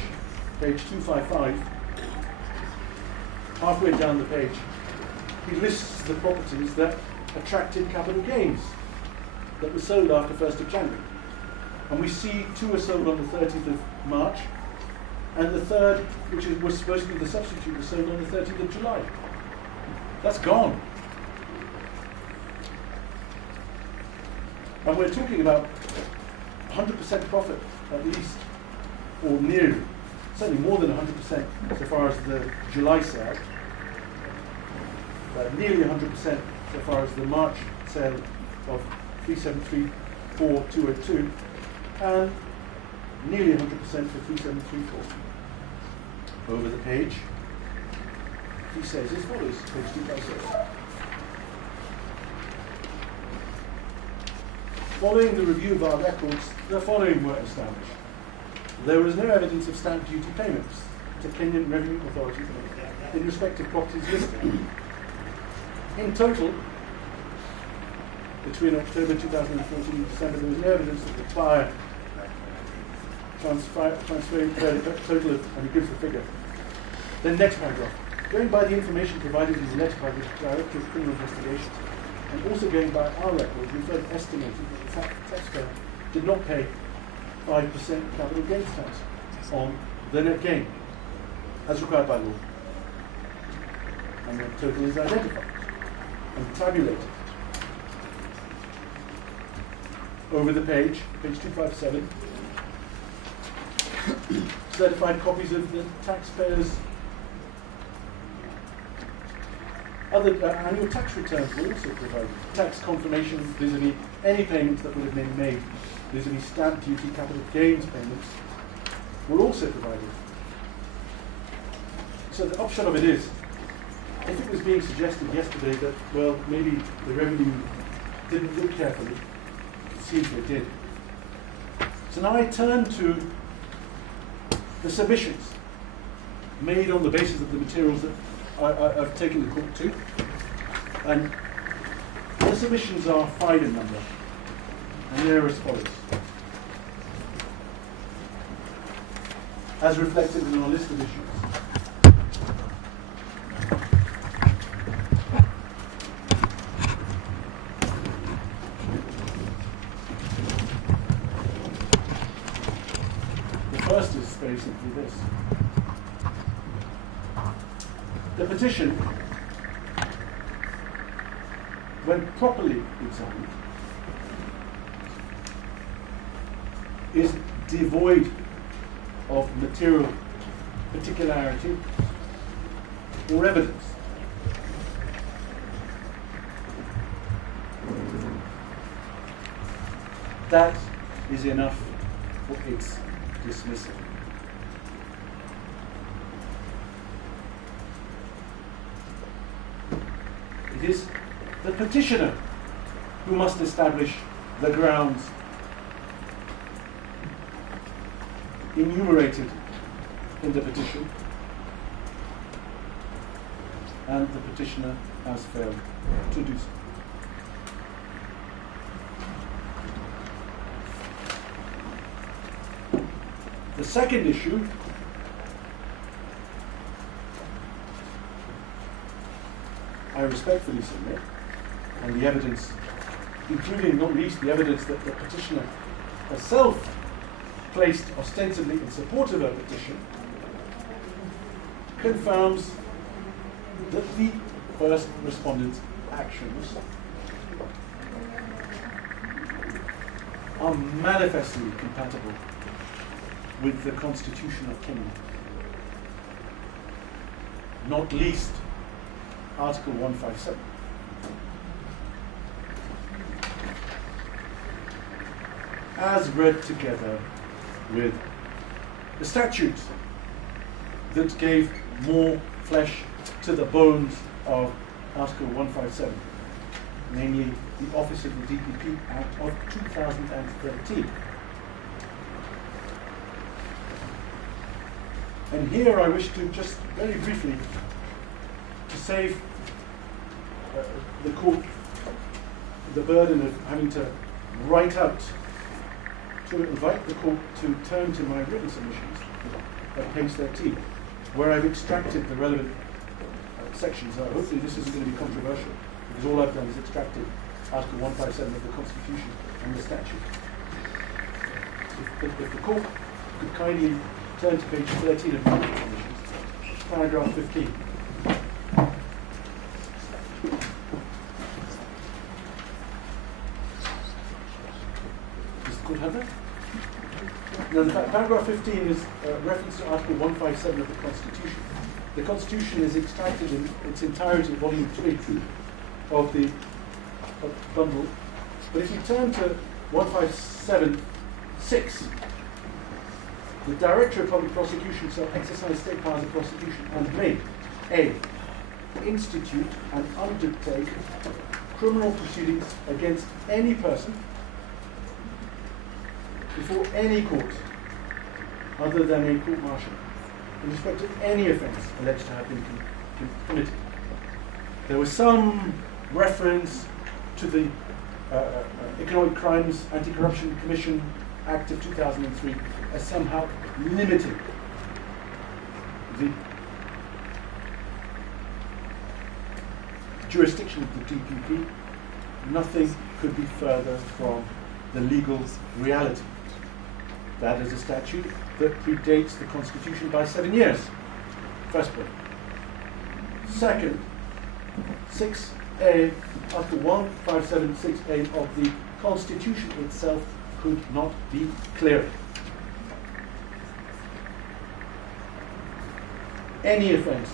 255, halfway down the page, he lists the properties that attracted capital gains that were sold after 1st of January. And we see 2 were sold on the 30th of March, and the third, which was supposed to be the substitute, was sold on the 30th of July. That's gone. And we're talking about 100% profit at least, or nearly, certainly more than 100% so far as the July sale, nearly 100% so far as the March sale of 373,4,202, and nearly 100% for 373,4. Over the page, he says as follows, page 256. Following the review of our records, the following were established. There was no evidence of stamp duty payments to Kenyan Revenue Authority in respect of properties listed. In total, between October 2014 and December, there was no evidence that the buyer transferring credit total of, and he gives the figure. Then next paragraph. Going by the information provided in the letter by the Director of Criminal Investigations, and also going by our records, we further estimated that the taxpayer did not pay 5% capital gains tax on the net gain, as required by law. And the total is identified and tabulated. Over the page 257, certified copies of the taxpayers' other annual tax returns were also provided. Tax confirmation vis-a-vis any payments that would have been made vis-a-vis stamp duty, capital gains payments were also provided. So the upshot of it is, if it was being suggested yesterday that, well, maybe the revenue didn't look carefully, it seems they did. So now I turn to the submissions made on the basis of the materials that I've taken the court to. And the submissions are 5 in number, and they're as follows. As reflected in our list of issues. The first is very simply this. The petition, when properly examined, is devoid of material particularity or evidence. That is enough for its dismissal. It is the petitioner who must establish the grounds enumerated in the petition, and the petitioner has failed to do so. The second issue I respectfully submit, and the evidence, including not least the evidence that the petitioner herself placed ostensibly in support of her petition, confirms that the first respondent's actions are manifestly compatible with the Constitution of Kenya, not least Article 157. As read together with the statute that gave more flesh to the bones of Article 157, namely the Office of the DPP Act of 2013. And here I wish to just very briefly, to save the court the burden of having to write out, to invite the court to turn to my written submissions at page 13, where I've extracted the relevant sections. Hopefully this isn't going to be controversial, because all I've done is extracted Article 157 of the Constitution and the statute. If the court could kindly turn to page 13 of the written submissions, paragraph 15. Does the court have that? No, in fact, paragraph 15 is reference to Article 157 of the Constitution. The Constitution is extracted in its entirety, volume 3 of the bundle. But if you turn to 157(6), the Director of Public Prosecution shall exercise state powers of prosecution and may A. institute and undertake criminal proceedings against any person before any court other than a court-martial in respect of any offence alleged to have been committed. There was some reference to the Economic Crimes Anti-Corruption Commission Act of 2003 as somehow limiting the jurisdiction of the DPP. Nothing could be further from the legal reality. That is a statute that predates the Constitution by 7 years. First point. Second, 6A, Article 157(6)(a) of the Constitution itself could not be clearer. Any offence,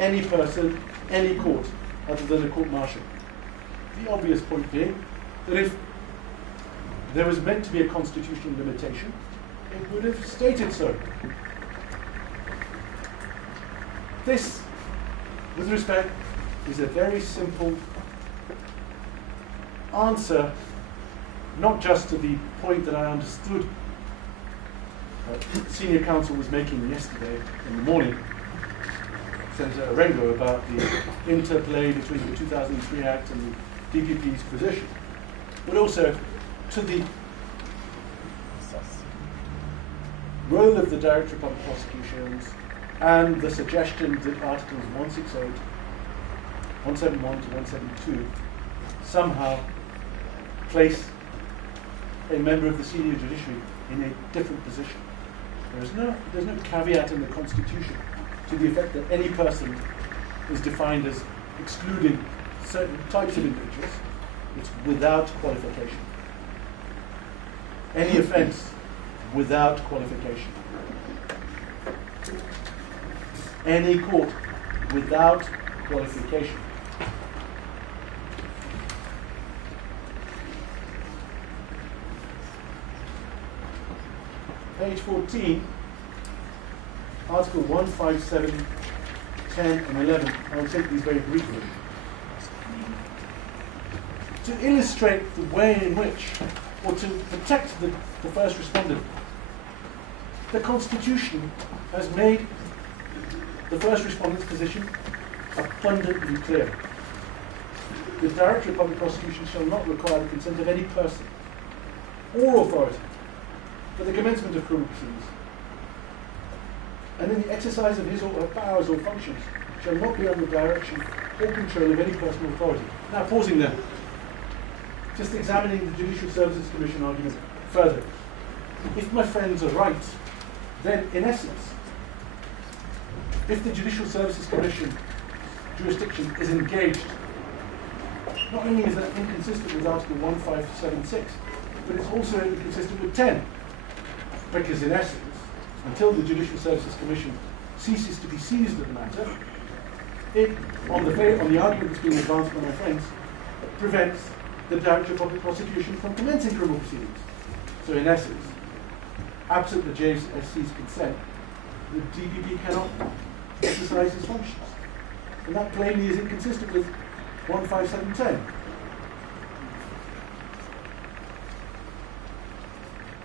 any person, any court, other than a court-martial. The obvious point being that if there was meant to be a constitutional limitation, it would have stated so. This, with respect, is a very simple answer, not just to the point that I understood senior counsel was making yesterday in the morning, Senator Orengo, about the interplay between the 2003 Act and the DPP's position, but also to the role of the Director of Public Prosecutions and the suggestion that Articles 168, 171 to 172 somehow place a member of the senior judiciary in a different position. There's no caveat in the Constitution to the effect that any person is defined as excluding certain types of individuals. It's without qualification. Any offence without qualification. Any court without qualification. Page 14, Article 157, 10 and 11. I'll take these very briefly. To illustrate the way in which, or to protect the first respondent, the Constitution has made the first respondent's position abundantly clear. The Director of Public Prosecution shall not require the consent of any person or authority for the commencement of criminal proceedings, and in the exercise of his or her powers or functions shall not be under direction or control of any person or authority. Now, pausing there, just examining the Judicial Services Commission argument further. If my friends are right, then in essence, if the Judicial Services Commission jurisdiction is engaged, not only is that inconsistent with Article 1576, but it's also inconsistent with 10. Because in essence, until the Judicial Services Commission ceases to be seized of the matter, it, on the argument that's being advanced by my friends, prevents the Director of Public Prosecution from commencing criminal proceedings. So in essence, absent the JSC's consent, the DPP cannot exercise its functions. And that plainly is inconsistent with 15710.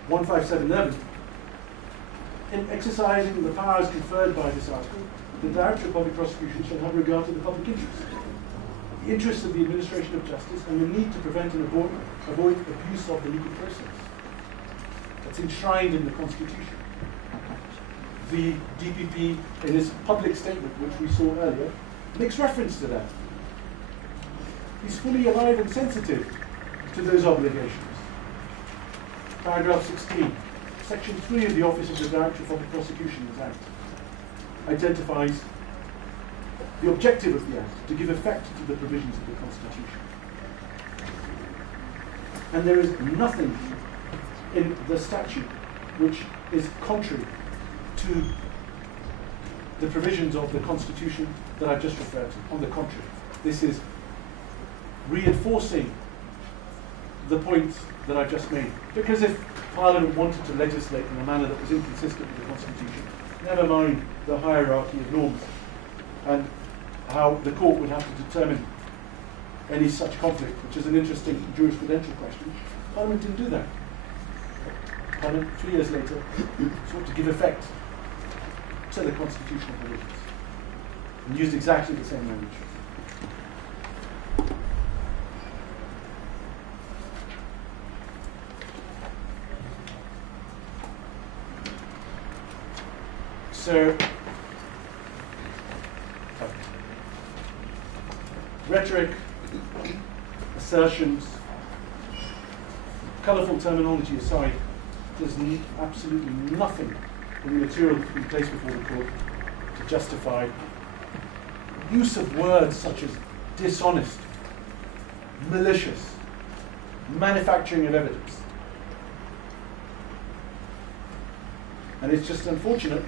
15711. In exercising the powers conferred by this article, the Director of Public Prosecution shall have regard to the public interest. the interests of the administration of justice, and the need to prevent and avoid abuse of the legal process. That's enshrined in the Constitution. The DPP, in his public statement, which we saw earlier, makes reference to that. He's fully alive and sensitive to those obligations. Paragraph 16, Section 3 of the Office of the Director of Public Prosecutions Act identifies the objective of the Act, to give effect to the provisions of the Constitution. And there is nothing in the statute which is contrary to the provisions of the Constitution that I've just referred to. On the contrary, this is reinforcing the points that I've just made. Because if Parliament wanted to legislate in a manner that was inconsistent with the Constitution, never mind the hierarchy of norms and how the court would have to determine any such conflict, which is an interesting jurisprudential question, Parliament didn't do that. Parliament, 3 years later, sought to give effect to the constitutional provisions and used exactly the same language. So, rhetoric, assertions, colourful terminology aside, there's absolutely nothing in the material that's been placed before the court to justify use of words such as dishonest, malicious, manufacturing of evidence. And it's just unfortunate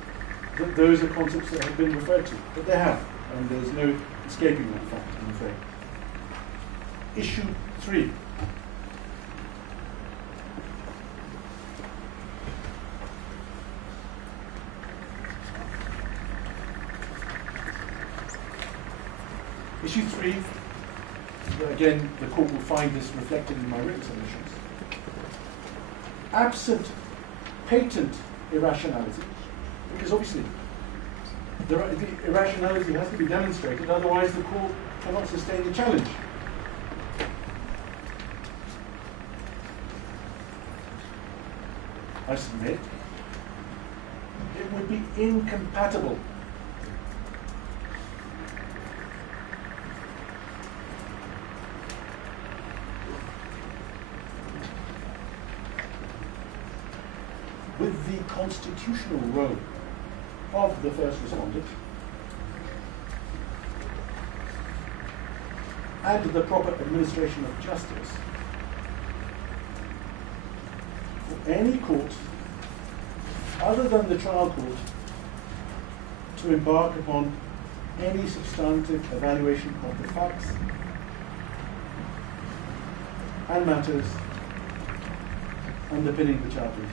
that those are concepts that have been referred to, but they have, and there's no escaping that fact, I'm afraid. Issue 3. Issue 3, again, the court will find this reflected in my written submissions. Absent patent irrationality, because obviously the irrationality has to be demonstrated, otherwise the court cannot sustain the challenge. I submit it would be incompatible with the constitutional role of the first respondent and the proper administration of justice for any court other than the trial court to embark upon any substantive evaluation of the facts and matters underpinning the charges.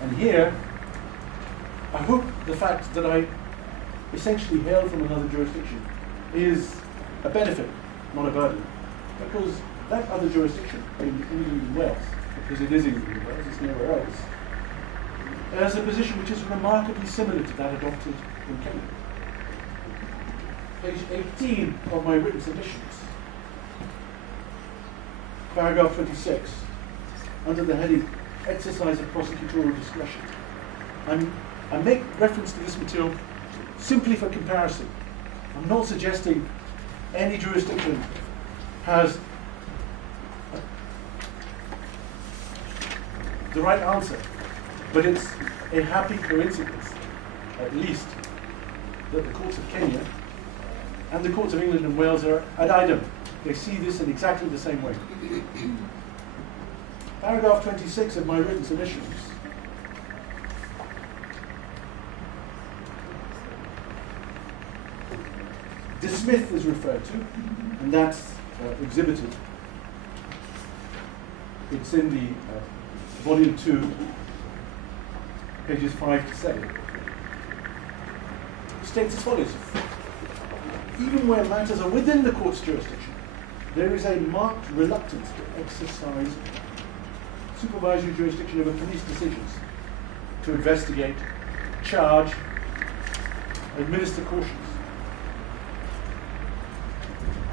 And here, I hope the fact that I essentially hail from another jurisdiction is a benefit, not a burden. Because that other jurisdiction, in England and Wales, because it is England and Wales, it's nowhere else, has a position which is remarkably similar to that adopted in Kenya. Page 18 of my written submissions, paragraph 26, under the heading Exercise of Prosecutorial Discretion. I make reference to this material simply for comparison. I'm not suggesting any jurisdiction has the right answer, but it's a happy coincidence, at least, that the courts of Kenya and the courts of England and Wales are ad idem. They see this in exactly the same way. Paragraph 26 of my written submissions. De Smith is referred to, and that's exhibited. It's in the volume 2, pages 5 to 7. It states as follows. Even where matters are within the court's jurisdiction, there is a marked reluctance to exercise supervisory jurisdiction over police decisions to investigate, charge, administer cautions.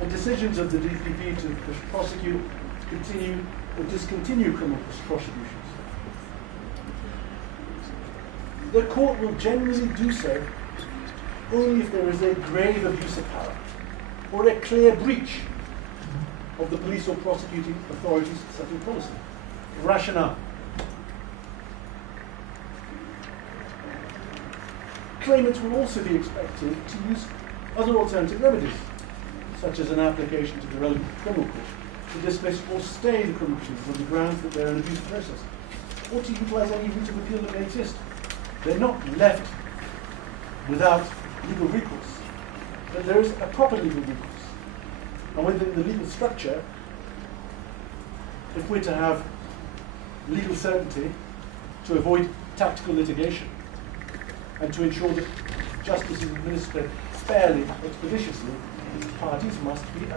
And decisions of the DPP to prosecute, continue, or discontinue criminal prosecutions. The court will generally do so only if there is a grave abuse of power or a clear breach of the police or prosecuting authorities' settled policy. Rationale. Claimants will also be expected to use other alternative remedies, such as an application to the relevant criminal court to dismiss or stay the criminal proceedings on the grounds that they're an abuse process, or to utilize any route of appeal that may exist. They're not left without legal recourse, but there is a proper legal recourse. And within the legal structure, if we're to have legal certainty, to avoid tactical litigation, and to ensure that justice is administered fairly, expeditiously, parties must be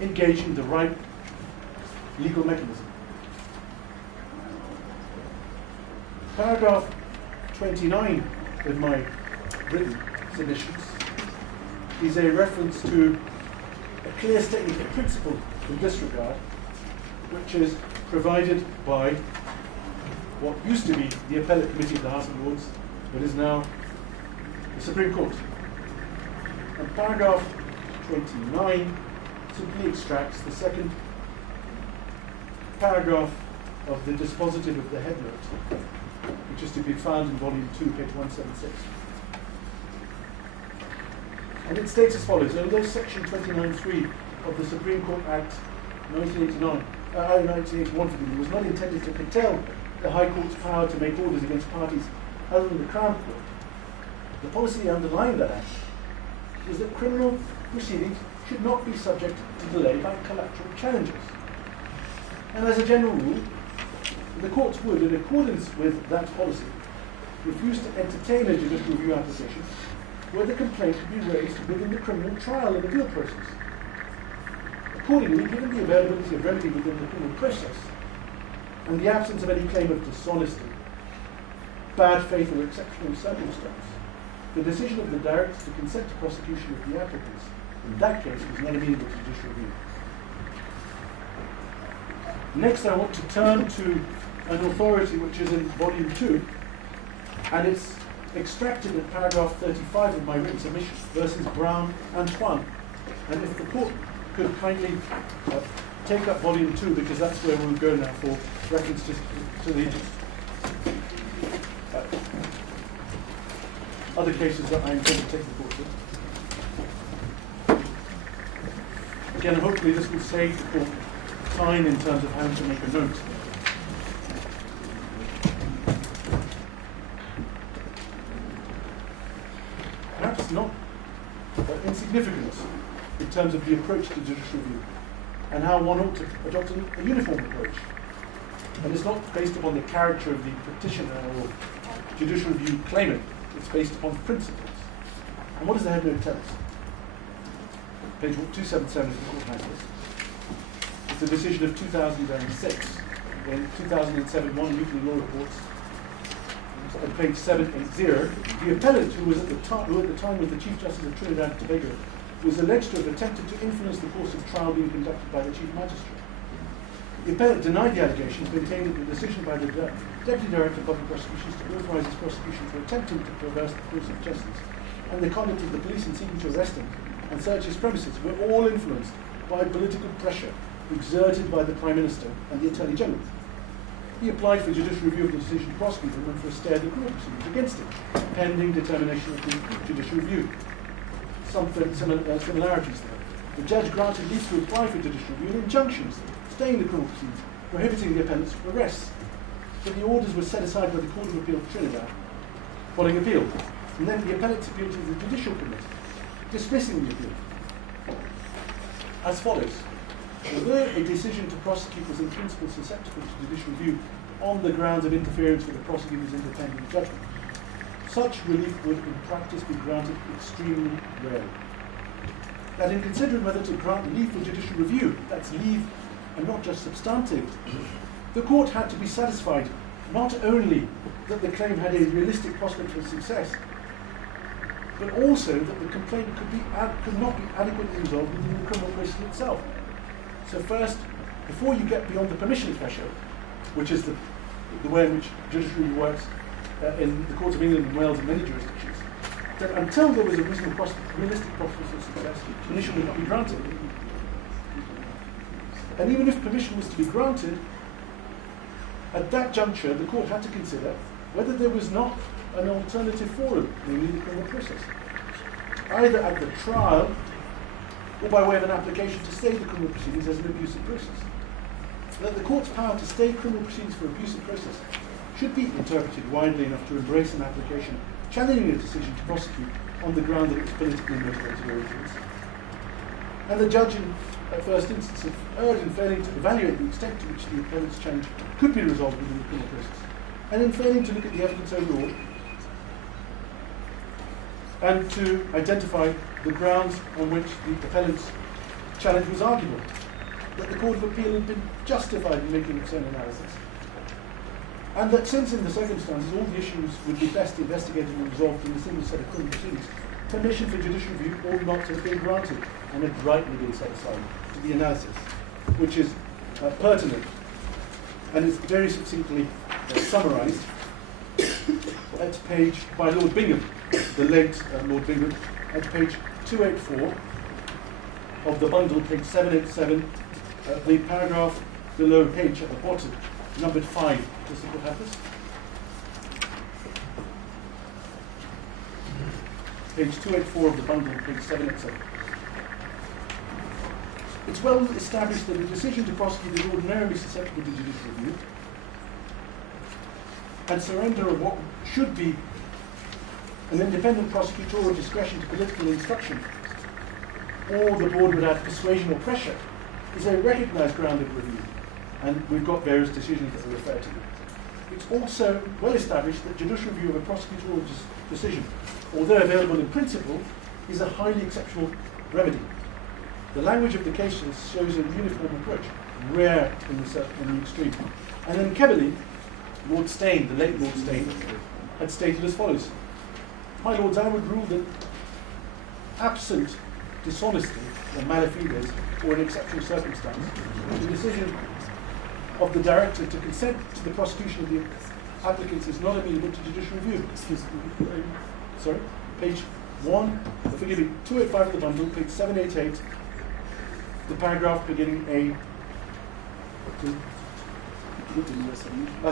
engaged in the right legal mechanism. Paragraph 29 of my written submissions is a reference to a clear statement of principle in this regard, which is provided by what used to be the Appellate Committee of the House of Lords, but is now the Supreme Court. And paragraph 29 simply extracts the second paragraph of the dispositive of the headnote, which is to be found in volume 2, page 176. And it states as follows: although section 29(3) of the Supreme Court Act 1981 was not intended to curtail the High Court's power to make orders against parties other than the Crown Court, the policy underlying that act is that criminal proceedings should not be subject to delay by collateral challenges. And as a general rule, the courts would, in accordance with that policy, refuse to entertain a judicial review application where the complaint could be raised within the criminal trial and appeal process. Accordingly, given the availability of remedy within the criminal process, and the absence of any claim of dishonesty, bad faith, or exceptional circumstance, the decision of the director to consent to prosecution of the applicants in that case was not amenable to judicial review. Next, I want to turn to an authority which is in volume 2, and it's extracted in paragraph 35 of my written submission, versus Brown Antoine. And if the court could kindly take up volume 2, because that's where we'll go now for reference to the other cases that I intend to take the court to. Again, hopefully this will save the court time in terms of having to make a note. Perhaps not insignificant in terms of the approach to judicial review and how one ought to adopt a uniform approach. And it's not based upon the character of the petitioner or judicial review claimant, it's based upon principles. And what does the headnote tell us? Page 277 of the court manuals. It's a decision of 2006, in 2007 one weekly law reports. On page 780, the appellant, who at the time was the Chief Justice of Trinidad and Tobago, was alleged to have attempted to influence the course of trial being conducted by the Chief Magistrate. The appellant denied the allegations, maintaining that the decision by the Deputy Director of Public Prosecutions to authorize his prosecution for attempting to perverse the course of justice and the conduct of the police in seeking to arrest him and search his premises were all influenced by political pressure exerted by the Prime Minister and the Attorney General. He applied for judicial review of the decision to prosecute him and for a stay of the criminal proceedings against him, pending determination of the judicial review. Some similarities there. The judge granted leave to apply for judicial review and injunctions, staying the criminal proceedings, prohibiting the appellant's arrests. But the orders were set aside by the Court of Appeal of Trinidad, following appeal. And then the appellant's appeal to the Judicial Committee, dismissing the appeal. As follows. Although a decision to prosecute was in principle susceptible to judicial review on the grounds of interference with the prosecutor's independent judgment, such relief would in practice be granted extremely rarely. That in considering whether to grant leave for judicial review, that's leave and not just substantive, the court had to be satisfied not only that the claim had a realistic prospect for success, but also that the complaint could not be adequately resolved within the criminal process itself. So first, before you get beyond the permission threshold, which is the way in which judicial review works in the courts of England and Wales and many jurisdictions, that until there was a reasonable realistic prospect for success, permission would not be granted. And even if permission was to be granted, at that juncture, the court had to consider whether there was not an alternative forum, namely the criminal process, either at the trial or by way of an application to stay the criminal proceedings as an abusive process. That the court's power to stay criminal proceedings for abusive process should be interpreted widely enough to embrace an application challenging a decision to prosecute on the ground that it was politically motivated origins. And the judge at first instance erred in failing to evaluate the extent to which the appellant's challenge could be resolved within the criminal process, and in failing to look at the evidence overall and to identify the grounds on which the appellant's challenge was arguable, that the Court of Appeal had been justified in making its own analysis, and that since in the circumstances all the issues would be best investigated and resolved in a single set of criminal proceedings, permission for judicial review ought not to have been granted and had rightly been set aside to the analysis, which is pertinent and is very succinctly summarised at page, by Lord Bingham, the late Lord Bingham, at page 284 of the bundle, page 787, the paragraph below H at the bottom, numbered 5, just to have this. Page 284 of the bundle, page 787. It's well established that the decision to prosecute is ordinarily susceptible to judicial review, and surrender of what should be an independent prosecutorial discretion to political instruction, or the board would add persuasion or pressure, is a recognised ground of review, and we've got various decisions that are referred to. It's also well established that judicial review of a prosecutorial decision, although available in principle, is a highly exceptional remedy. The language of the cases shows a uniform approach, rare in the extreme. And in Kebley, Lord Steyne, the late Lord Steyne, had stated as follows: "My lords, I would rule that absent dishonesty or malefides or an exceptional circumstance, the decision of the director to consent to the prosecution of the applicants is not amenable to judicial review." Sorry, page 285 of the bundle, page 788, the paragraph beginning A.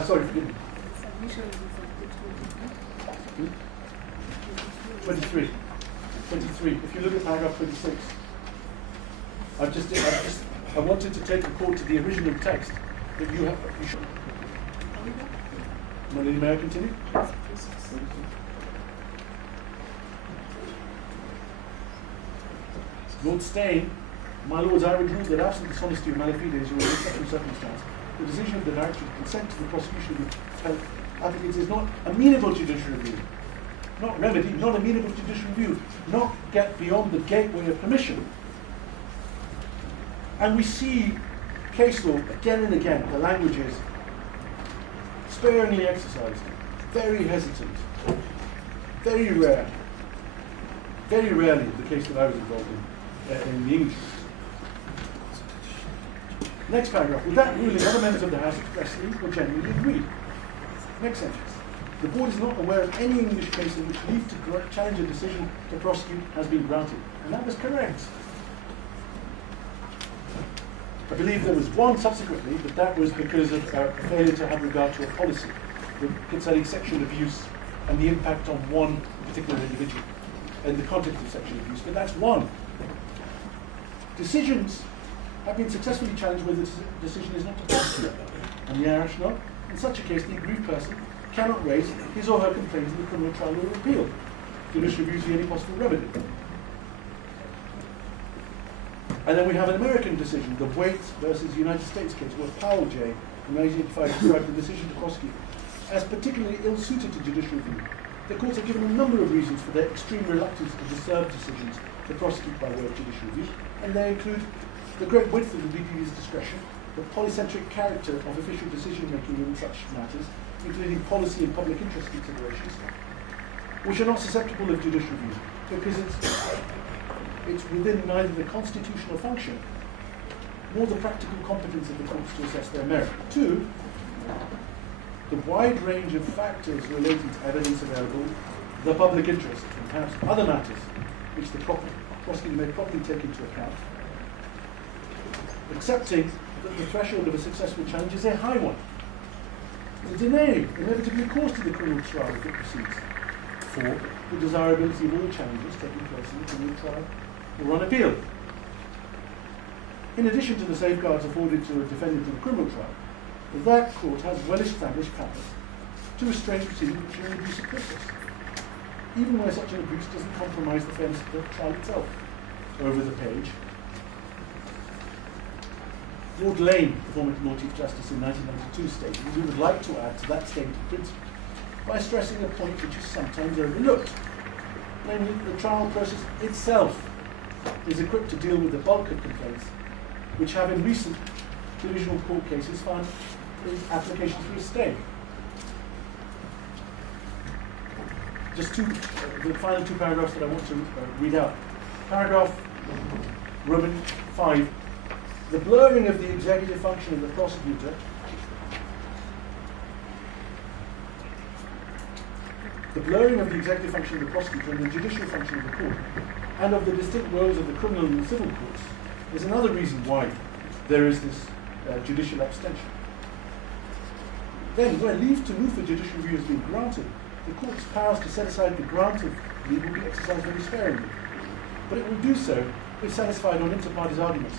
Sorry, forgive me. 23. If you look at paragraph 26, I wanted to take a quote to the original text that you should. May I continue? Lord Steyne, "My lords, I would rule that absent dishonesty or malefides or an exceptional circumstance, the decision of the director to consent to the prosecution of the applicants is not amenable to judicial review." Not remedy, not amenable to judicial review, not get beyond the gateway of permission. And we see case law again and again, the language is sparingly exercised, very hesitant, very rare. Very rarely the case that I was involved in the English. Next paragraph. With that ruling, other members of the House expressly or generally agree. Next sentence. The board is not aware of any English case in which leave to challenge a decision to prosecute has been granted. And that was correct. I believe there was one subsequently, but that was because of failure to have regard to a policy concerning sexual abuse and the impact on one particular individual in the context of sexual abuse. But that's one. Decisions have been successfully challenged where the decision is not to prosecute. And the rationale, in such a case, the aggrieved person cannot raise his or her complaint in the criminal trial or appeal. Judicial review is the only possible remedy. And then we have an American decision, the Waite versus United States case, where Powell J. in 1985 described the decision to prosecute as particularly ill-suited to judicial review. The courts have given a number of reasons for their extreme reluctance to disturb decisions to prosecute by way of judicial review, and they include the great width of the DPP's discretion, the polycentric character of official decision-making in such matters, including policy and public interest considerations, which are not susceptible of judicial review, because it's within neither the constitutional function nor the practical competence of the courts to assess their merit. Two, the wide range of factors relating to evidence available, the public interest, and perhaps other matters which the prosecutor may properly take into account, accepting that the threshold of a successful challenge is a high one. The delay inevitably caused to the criminal trial if it proceeds. Four, the desirability of all challenges taking place in the criminal trial or on appeal. In addition to the safeguards afforded to a defendant in a criminal trial, that court has well-established powers to restrain proceedings which are an abuse of process, even where such an abuse doesn't compromise the fairness of the trial itself. Over the page, Lord Lane, the former Lord Chief Justice in 1992, stated that we would like to add to that statement principle by stressing a point which is sometimes overlooked, namely that the trial process itself is equipped to deal with the bulk of complaints which have in recent divisional court cases found applications for a stay. Just the final two paragraphs that I want to read out. Paragraph Roman 5. The blurring of the executive function of the prosecutor and the judicial function of the court, and of the distinct roles of the criminal and the civil courts, is another reason why there is this judicial abstention. Then, where leave to move for judicial review has been granted, the court's powers to set aside the grant of leave will be exercised very sparingly. But it will do so if satisfied on inter partes arguments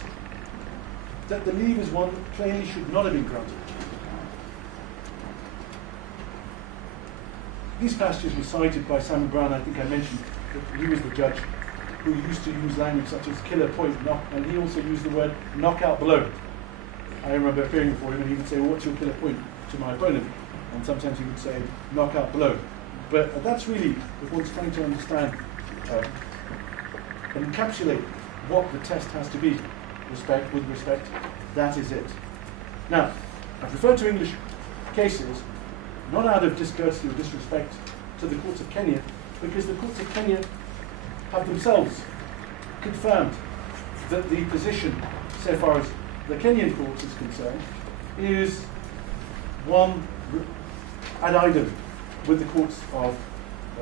that the leave is one that plainly should not have been granted. These passages were cited by Simon Brown. I think I mentioned that he was the judge who used to use language such as killer point, and he also used the word knockout blow. I remember appearing before him and he would say, well, what's your killer point to my opponent? And sometimes he would say knockout blow. But that's really, if one's trying to understand and encapsulate what the test has to be with respect, that is it. Now, I've referred to English cases, not out of discourtesy or disrespect to the courts of Kenya, because the courts of Kenya have themselves confirmed that the position, so far as the Kenyan courts is concerned, is one ad idem with the courts of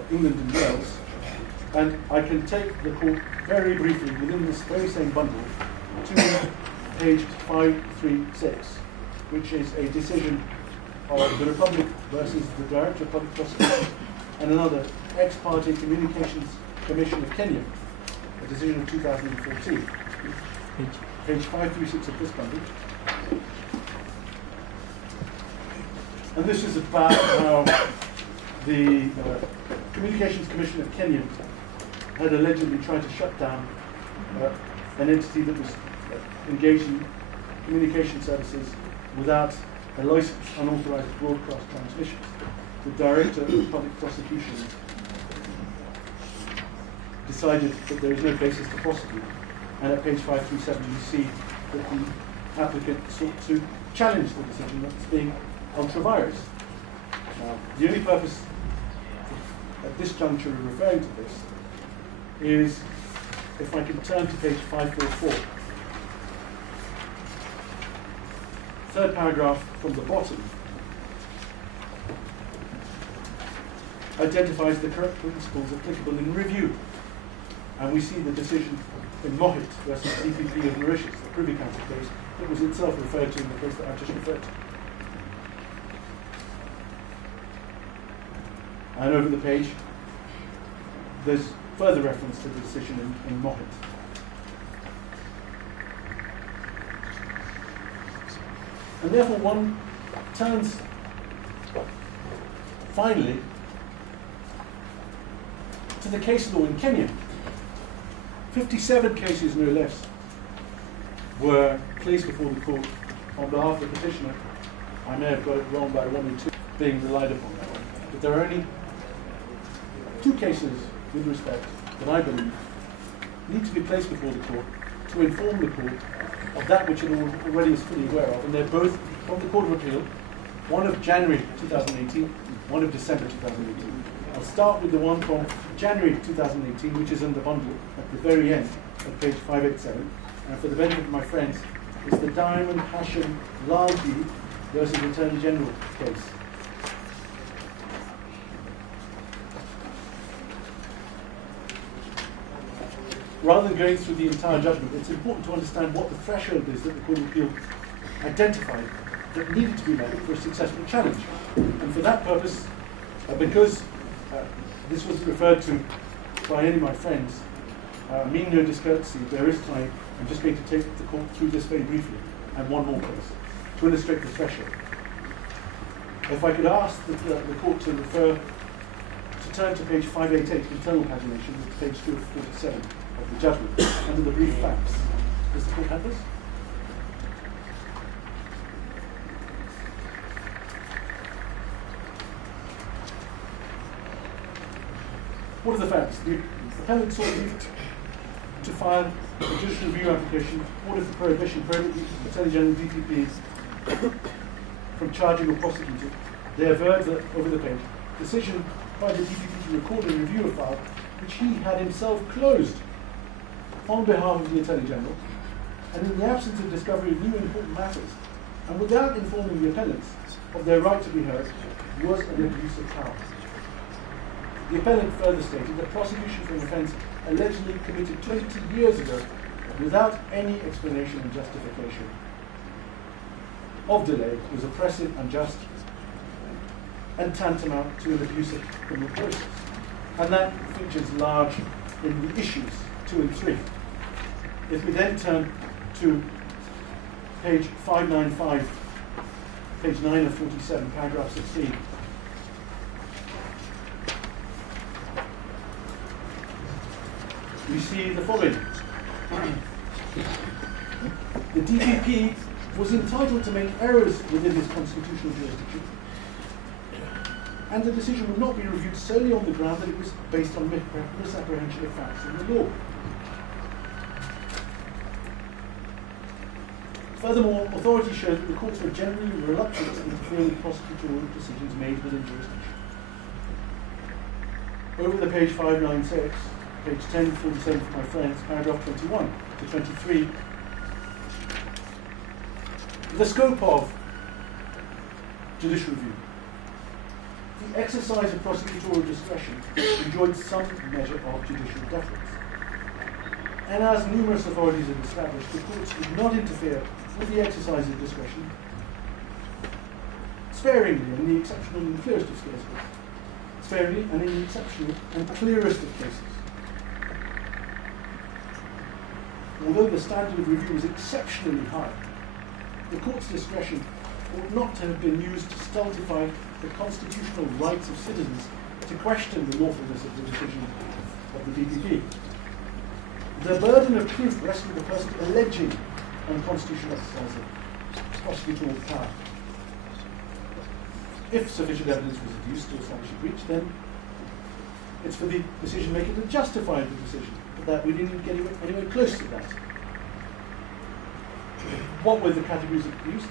England and Wales. And I can take the court very briefly within this very same bundle to page 536, which is a decision of the Republic versus the Director of Public Prosecution and another ex parte Communications Commission of Kenya, a decision of 2014. Page 536 of this bundle. And this is about how the Communications Commission of Kenya had allegedly tried to shut down an entity that was engaged in communication services without a licensed unauthorized broadcast transmissions. The Director of Public Prosecution decided that there is no basis to prosecute. And at page 537 you see that the applicant sought to challenge the decision that's being ultra-virus. The only purpose at this juncture of referring to this is if I can turn to page 544. Third paragraph from the bottom identifies the correct principles applicable in review. And we see the decision in Mohit versus DPP of Mauritius, the Privy Council case, that was itself referred to in the case that I've just referred to. And over the page, there's further reference to the decision in Mohit. And therefore one turns, finally, to the case law in Kenya. 57 cases, no less, were placed before the court on behalf of the petitioner. I may have got it wrong by 1 or 2 being relied upon that one. But there are only 2 cases, with respect, that I believe need to be placed before the court to inform the court of that which it already is fully aware of, and they're both from the Court of Appeal, one of January 2018, one of December 2018. I'll start with the one from January 2018, which is in the bundle at the very end of page 587. And for the benefit of my friends, it's the Diamond Hashim Lalgi versus Attorney General case. Rather than going through the entire judgment, it's important to understand what the threshold is that the Court of Appeal identified that needed to be met for a successful challenge. And for that purpose, because this was referred to by any of my friends, meaning no discourtesy, there is time, I'm just going to take the court through this very briefly, and one more case, to illustrate the threshold. If I could ask the court to turn to page 588, internal pagination, with page 247 of the judgment, under the brief facts. Does the court have this? What are the facts? The appellant sought to file a judicial review application, order for prohibition, prohibiting Attorney General DPP from charging or prosecuting. They averred that, over the page, decision by the DPP to record and review a file which he had himself closed on behalf of the Attorney General, and in the absence of discovery of new important matters, and without informing the appellants of their right to be heard, was an abuse of power. The appellant further stated that prosecution for an offence allegedly committed 20 years ago without any explanation and justification of delay was oppressive, unjust, and tantamount to an abuse of criminal process. And that features large in the issues 2 and 3. If we then turn to page 595, page 9 of 47, paragraph 16, we see the following. The DPP was entitled to make errors within his constitutional jurisdiction, and the decision would not be reviewed solely on the ground that it was based on misapprehension of facts in the law. Furthermore, authorities showed that the courts were generally reluctant to interfere with prosecutorial decisions made within jurisdiction. Over the page 596, page 1047 for my friends, paragraph 21 to 23, the scope of judicial review. The exercise of prosecutorial discretion enjoyed some measure of judicial deference. And as numerous authorities have established, the courts did not interfere with the exercise of discretion sparingly and in the exceptional and clearest of cases. Sparingly and in the exceptional and clearest of cases. Although the standard of review was exceptionally high, the court's discretion ought not to have been used to stultify the constitutional rights of citizens to question the lawfulness of the decision of the DPP. The burden of proof rests with the person alleging unconstitutional exercise of prosecutorial power. If sufficient evidence was adduced to establish a breach, then it's for the decision maker to justify the decision. But that we didn't get anywhere close to that. What were the categories of abuse?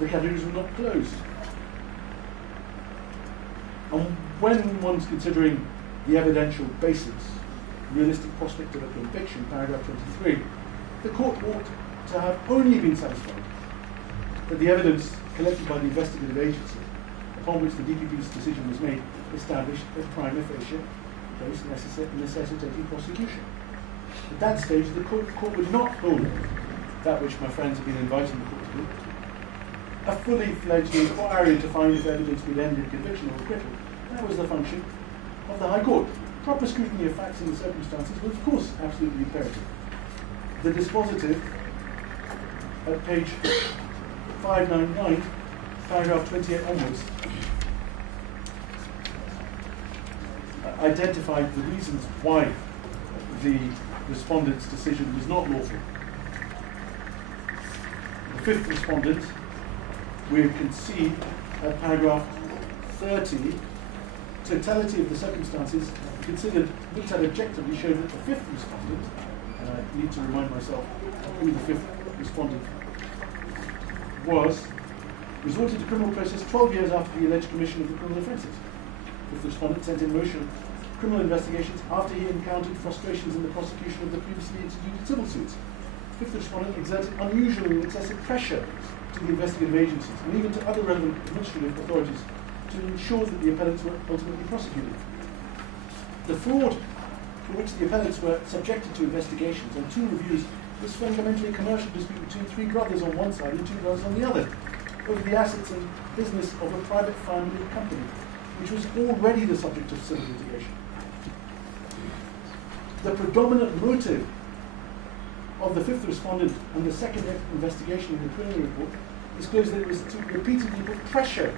The categories were not closed. And when one's considering the evidential basis, realistic prospect of a conviction, paragraph 23, the court ought to have only been satisfied that the evidence collected by the investigative agency upon which the DPP's decision was made established a prima facie case necessitating prosecution. At that stage, the court would not hold that which my friends have been inviting the court to do, a fully fledged inquiry to find if evidence would end in conviction or acquittal. That was the function of the High Court. Proper scrutiny of facts and the circumstances was, of course, absolutely imperative. The dispositive at page 599, paragraph 28 onwards, identified the reasons why the respondent's decision was not lawful. The fifth respondent, we can see at paragraph 30, totality of the circumstances considered, looked at objectively, showed that the fifth respondent and I need to remind myself who the fifth respondent was, resorted to criminal process 12 years after the alleged commission of the criminal offences. Fifth respondent sent in motion criminal investigations after he encountered frustrations in the prosecution of the previously instituted civil suits. Fifth respondent exerted unusual and excessive pressure to the investigative agencies and even to other relevant administrative authorities to ensure that the appellants were ultimately prosecuted. The fraud for which the appellants were subjected to investigations and 2 reviews was fundamentally a commercial dispute between 3 brothers on one side and 2 brothers on the other over the assets and business of a private family company, which was already the subject of civil litigation. The predominant motive of the fifth respondent and the second investigation in the criminal report disclosed that it was to repeatedly put pressure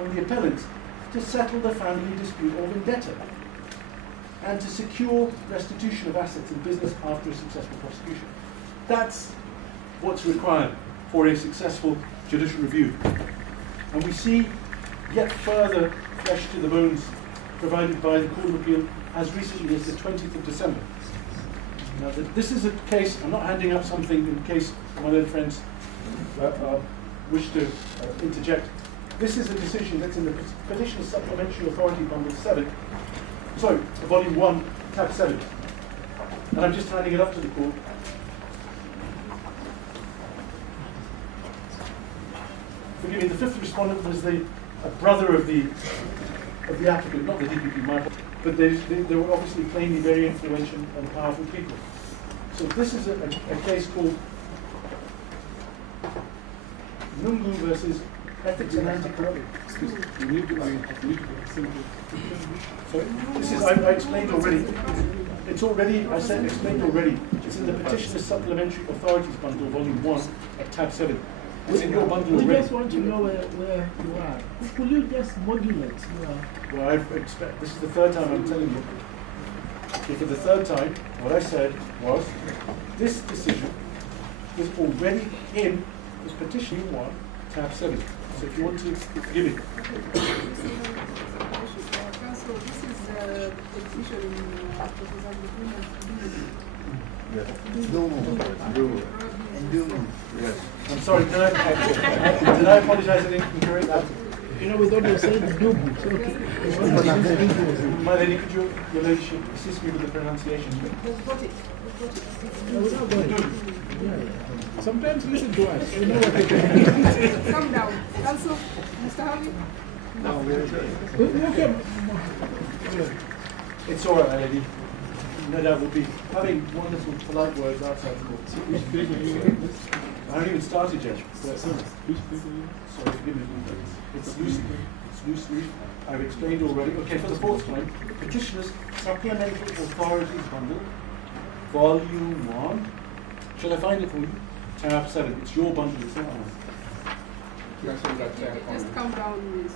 on the appellants to settle the family dispute or vendetta and to secure restitution of assets and business after a successful prosecution. That's what's required for a successful judicial review. And we see yet further flesh to the bones provided by the Court of Appeal as recently as the 20th of December. Now, this is a case, I'm not handing up something in case my own friends wish to interject. This is a decision that's in the Petitioner's Supplementary Authority Bundle 7, sorry, Volume 1, Tab 7. And I'm just handing it up to the Court. Forgive me, the fifth respondent was a brother of the applicant, not the DPP, but they were obviously plainly very influential and powerful people. So this is a case called Nungu versus Ethics and Anti-Corruption. Excuse me. Sorry? This is, I explained already. It's already, I said, explained already. It's in the Petitioner's Supplementary Authorities Bundle, Volume 1, at Tab 7. It's in your bundle already. We just want to know where you are. Could you just modulate? Well, this is the 3rd time I'm telling you. Okay, for the 3rd time, what I said was, this decision is already in the Petition 1, Tab 7. So if you want to give it. Council, this is the decision in Yes. I'm sorry, did I apologize? I didn't correct that. You know, we thought you said Dubu. It's okay. My lady, could your ladyship assist me with the pronunciation? We've got it. No, we're not going. Yeah. Sometimes listen to us. You know what we're doing. Calm down. Also, Mr. Harvey? No, we're okay. It's all right, my lady. No doubt we'll be having wonderful, polite words outside the court. I haven't even started yet. Sorry, forgive me. It's loosely. I've explained already. Okay, for the 4th time, Petitioner's Supplementary Authorities Bundle, Volume 1. Shall I find it for you? Tab 7. It's your bundle, it's not mine. Just calm down, Miss.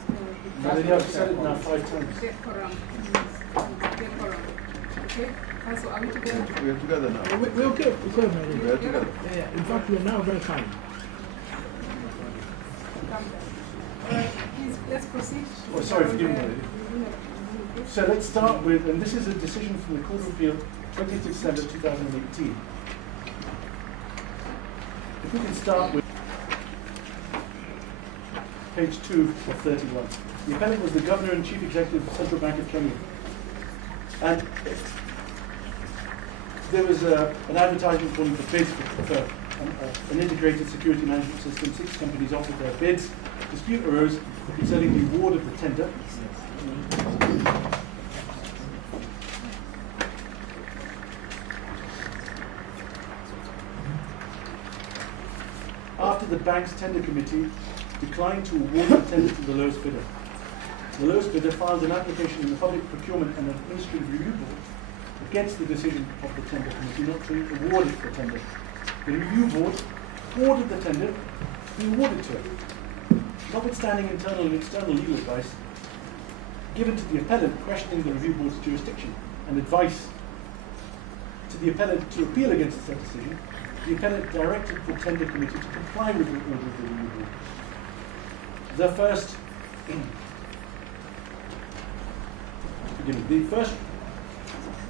I've said it now 5 times. Decorum. Okay? Also, are we together? We're together now. We're okay. We're okay. We're together. Yeah. In fact, we're now very fine. Calm down. All right, please, let's proceed. Oh, sorry, forgive me, lady. So let's start with, and this is a decision from the Court of Appeal, 20th December 2018. If we can start with page 2 of 31. The appellant was the Governor and Chief Executive of the Central Bank of Kenya. And there was an advertisement calling for bids for an integrated security management system. 6 companies offered their bids. Dispute arose concerning the award of the tender. After the bank's tender committee declined to award the tender to the lowest bidder. The lowest bidder filed an application in the Public Procurement and Administrative Review Board against the decision of the tender committee not to award it the tender. The review board ordered the tender to be awarded to it. Notwithstanding internal and external legal advice given to the appellant questioning the review board's jurisdiction and advice to the appellant to appeal against said decision, the appellant directed the tender committee to comply with the order of the review board. The first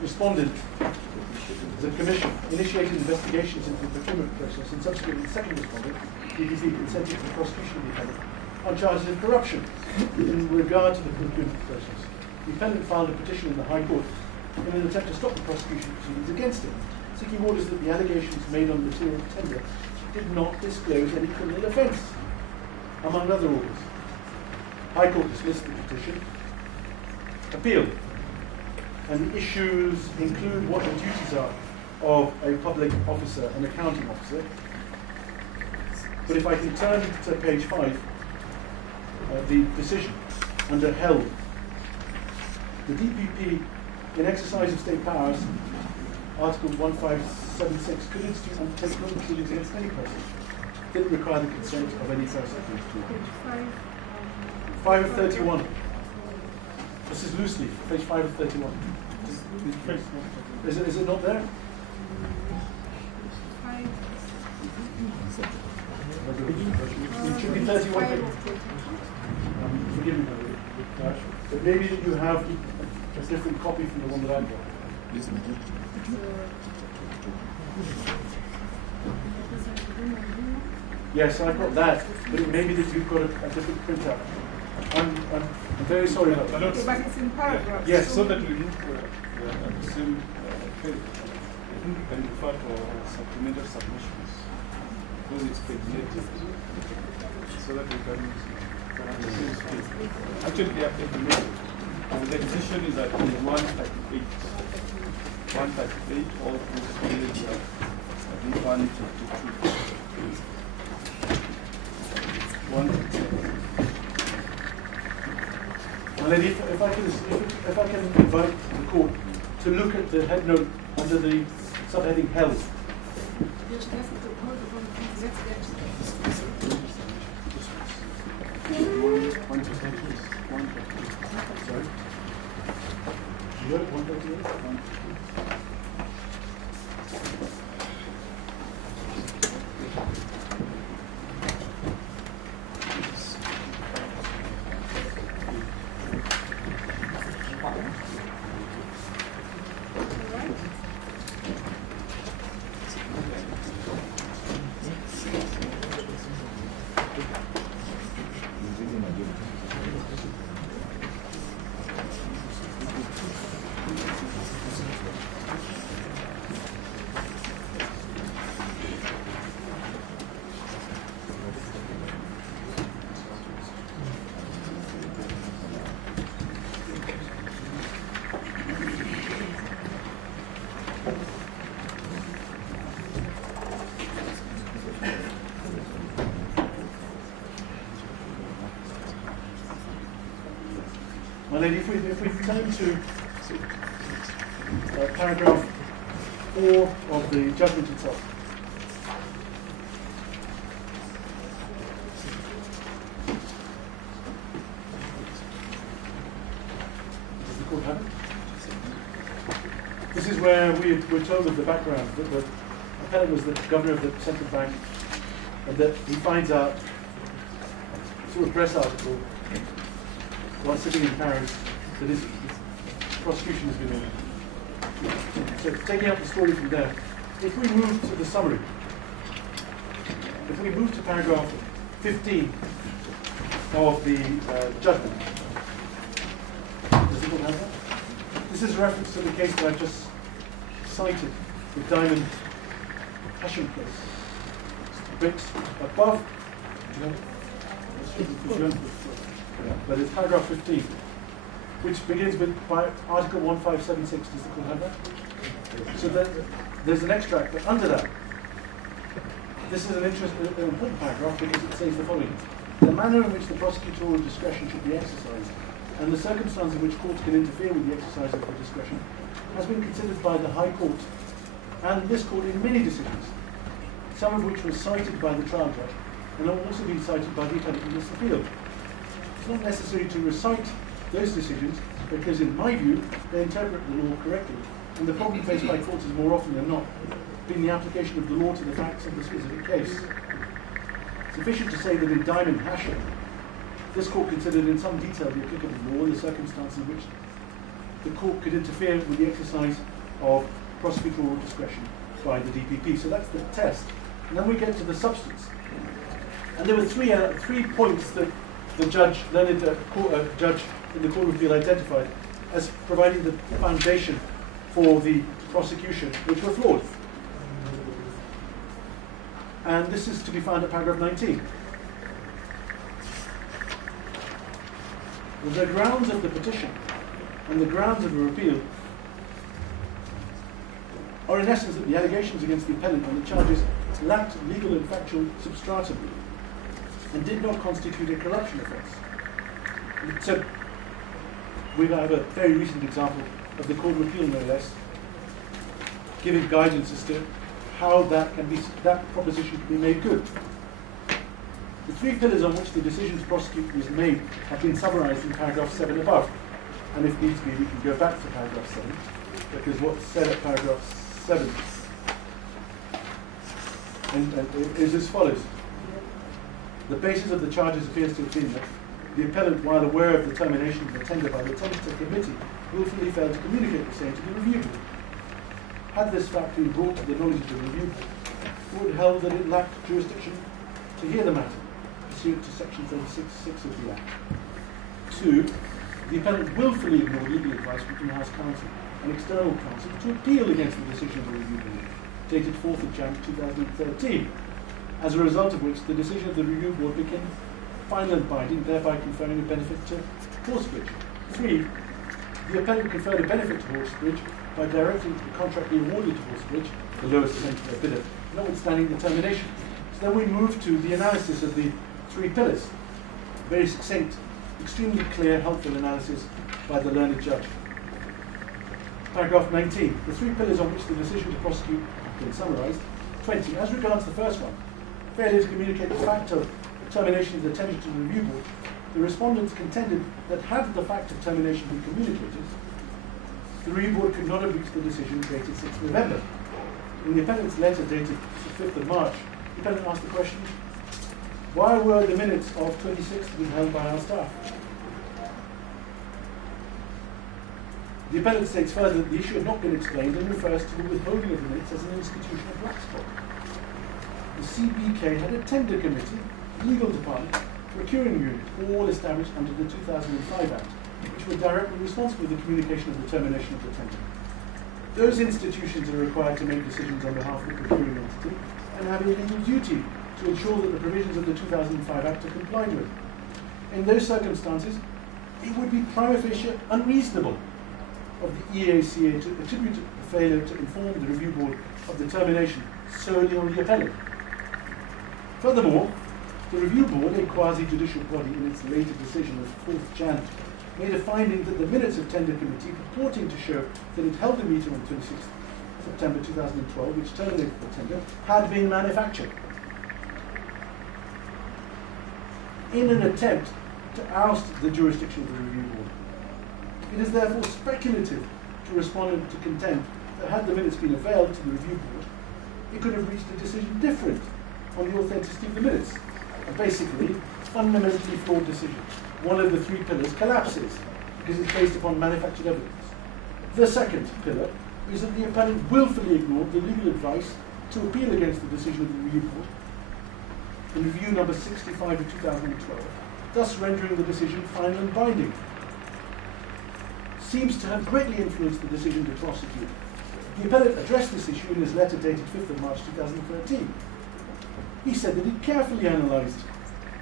responded, the Commission initiated investigations into the procurement process, and subsequently the second respondent, DPP, consented to the prosecution of the defendant on charges of corruption in regard to the procurement process. The defendant filed a petition in the High Court in an attempt to stop the prosecution proceedings against him, seeking orders that the allegations made on material tender did not disclose any criminal offence, among other orders. High Court dismissed the petition, appealed, and the issues include what the duties are of a public officer, an accounting officer. But if I can turn to page 5, the decision under held, the DPP, in exercise of state powers, Article 1576, could institute and undertake criminal proceedings against any person. Didn't require the consent of any person. 5 of 31. This is loosely, page 5 of 31. Is it not there? It should be 31. Forgive me, but maybe you have a different copy from the one that I've got. Yes, I've got that, but it may be that you've got a different printout. I'm very sorry about that. But it's in paragraphs. Yes. So that we move the same page. I think we can refer to supplemental submissions because it's paginated. So that we can have the same space. Actually, they are paginated. And the decision is at 138. 138 all through page 152. 137. Well, lady, if I can invite the court to look at the head note under the subheading held. Sorry. You got 138? My lady, if we turn to paragraph 4 of the judgment itself. Does the court have it? This is where we're told of the background, that the appellant was the governor of the central bank, and that he finds out through a press article while sitting in Paris that his prosecution has been ordered. So taking up the story from there, if we move to the summary, if we move to paragraph 15 of the judgment, does the court have that? This is a reference to the case that I just cited, the Diamond Passion Place. But above, but it's paragraph 15, which begins with Article 1576. Does the court have that? So there's an extract, but under that, this is an important paragraph because it says the following: the manner in which the prosecutorial discretion should be exercised, and the circumstances in which courts can interfere with the exercise of the discretion, has been considered by the High Court and this court in many decisions, some of which were cited by the trial judge, and have also been cited by the appellant in this appeal. It's not necessary to recite those decisions because, in my view, they interpret the law correctly. And the problem faced by courts is more often than not being the application of the law to the facts of the specific case. Sufficient to say that in Diamond Passion, this court considered in some detail the applicable law and the circumstances in which the court could interfere with the exercise of prosecutorial discretion by the DPP. So that's the test. And then we get to the substance. And there were three points that the judge, learned judge in the Court of Appeal identified as providing the foundation for the prosecution, which were flawed. And this is to be found at paragraph 19. The grounds of the petition and the grounds of a repeal are in essence that the allegations against the appellant and the charges lacked legal and factual substratum and did not constitute a corruption offence. So we have a very recent example of the Court of Appeal, no less, giving guidance as to how that proposition can be made good. The three pillars on which the decision to prosecute was made have been summarized in paragraph 7 above. And if needs be, we can go back to paragraph 7, because what's said at paragraph 7 is as follows. The basis of the charges appears to have been that the appellant, while aware of the termination of the tender by the tentative committee, willfully failed to communicate the same to the review board. Had this fact been brought to the knowledge of the review board, it would held that it lacked jurisdiction to hear the matter, pursuant to section 36(6) of the Act. 2. The appellant willfully ignored legal advice from in-house counsel and external counsel to appeal against the decision of the review board, dated 4th of January 2013, as a result of which the decision of the review board became final and binding, thereby conferring a benefit to Horsebridge. 3. The appellant conferred a benefit to Horsebridge by directing the contract be awarded to Horsebridge, the lowest bidder, notwithstanding the termination. So then we move to the analysis of the three pillars. Very succinct, extremely clear, helpful analysis by the learned judge. Paragraph 19. The three pillars on which the decision to prosecute have been summarized. 20. As regards the first one, failure to communicate the fact of termination of the tender to the review board, the respondents contended that had the fact of termination been communicated, the review board could not have reached the decision dated 6th November. In the appellant's letter dated 5th of March, the appellant asked the question, why were the minutes of 26th being held by our staff? The appellant states further that the issue had not been explained and refers to the withholding of the minutes as an institution of black spot. The CBK had a tender committee, legal department, procuring unit, all established under the 2005 Act, which were directly responsible for the communication of the termination of the tender. Those institutions are required to make decisions on behalf of the procuring entity and have a legal duty to ensure that the provisions of the 2005 Act are complied with. In those circumstances, it would be prima facie unreasonable of the EACA to attribute the failure to inform the review board of the termination solely on the appellant. Furthermore, the review board, a quasi-judicial body in its later decision of 4th January, made a finding that the minutes of tender committee purporting to show that it held a meeting on 26th September 2012, which terminated the tender, had been manufactured in an attempt to oust the jurisdiction of the review board. It is therefore speculative to respondent to contend that had the minutes been availed to the review board, it could have reached a decision different on the authenticity of the minutes. A basically fundamentally flawed decision. One of the three pillars collapses because it's based upon manufactured evidence. The second pillar is that the appellant willfully ignored the legal advice to appeal against the decision of the review board in review number 65 of 2012, thus rendering the decision final and binding. Seems to have greatly influenced the decision to prosecute. The appellant addressed this issue in his letter dated 5th of March 2013. He said that he carefully analysed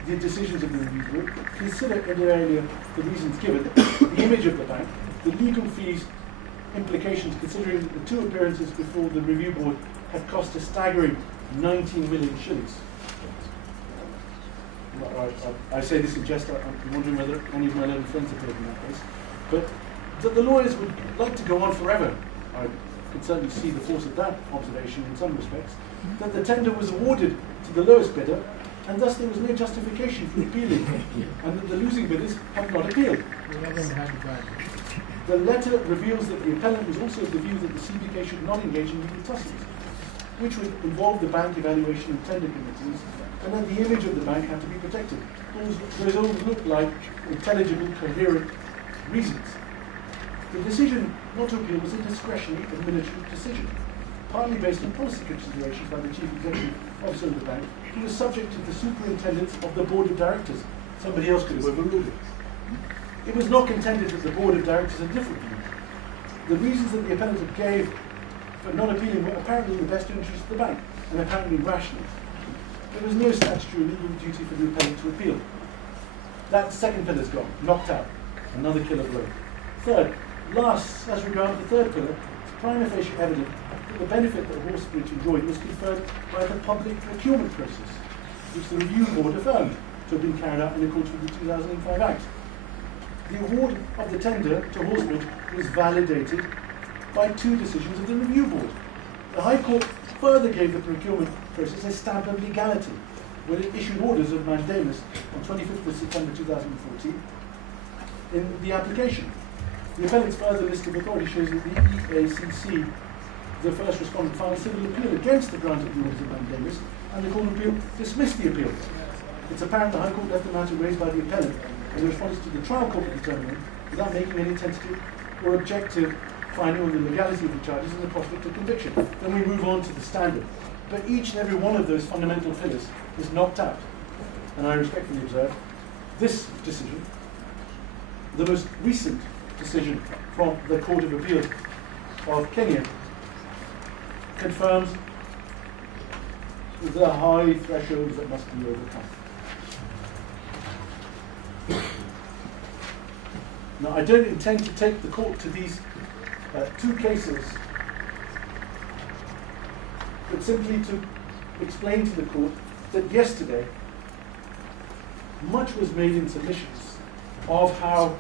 the decisions of the review board, considered inter alia the reasons given, the image of the bank, the legal fees implications, considering that the two appearances before the review board had cost a staggering 19 million shillings. I say this in jest, I'm wondering whether any of my learned friends appeared in that case. But that the lawyers would like to go on forever. I could certainly see the force of that observation in some respects, that the tender was awarded to the lowest bidder, and thus there was no justification for appealing, and that the losing bidders have not appealed. The letter reveals that the appellant was also of the view that the CBK should not engage in legal tussles, which would involve the bank evaluation and tender committees, and that the image of the bank had to be protected. Those all look like intelligible, coherent reasons. The decision not to appeal was a discretionary administrative decision, partly based on policy considerations by the Chief Executive Officer of the bank, who was subject to the superintendence of the Board of Directors. Somebody else could have overruled it. It was not contended that the Board of Directors had different views. The reasons that the appellant gave for not appealing were apparently in the best interest of the bank, and apparently rational. There was no statutory legal duty for the appellant to appeal. That second pillar's gone, knocked out. Another killer blow. Third, last, as regards the third pillar, it's prima facie evident that the benefit that Horsebridge enjoyed was conferred by the public procurement process, which the Review Board affirmed to have been carried out in accordance with the 2005 Act. The award of the tender to Horsebridge was validated by two decisions of the Review Board. The High Court further gave the procurement process a stamp of legality when it issued orders of mandamus on 25th of September 2014 in the application. The appellant's further list of authority shows that the EACC, the first respondent, filed a civil appeal against the grant of the orders of mandamus, and the Court of Appeal dismissed the appeal. It's apparent the High Court left the matter raised by the appellant in response to the trial court determination without making any tentative or objective finding on the legality of the charges and the prospect of conviction. Then we move on to the standard. But each and every one of those fundamental pillars is knocked out. And I respectfully observe this decision, the most recent decision from the Court of Appeal of Kenya, confirms the high thresholds that must be overcome. Now, I don't intend to take the court to these two cases, but simply to explain to the court that yesterday much was made in submissions of how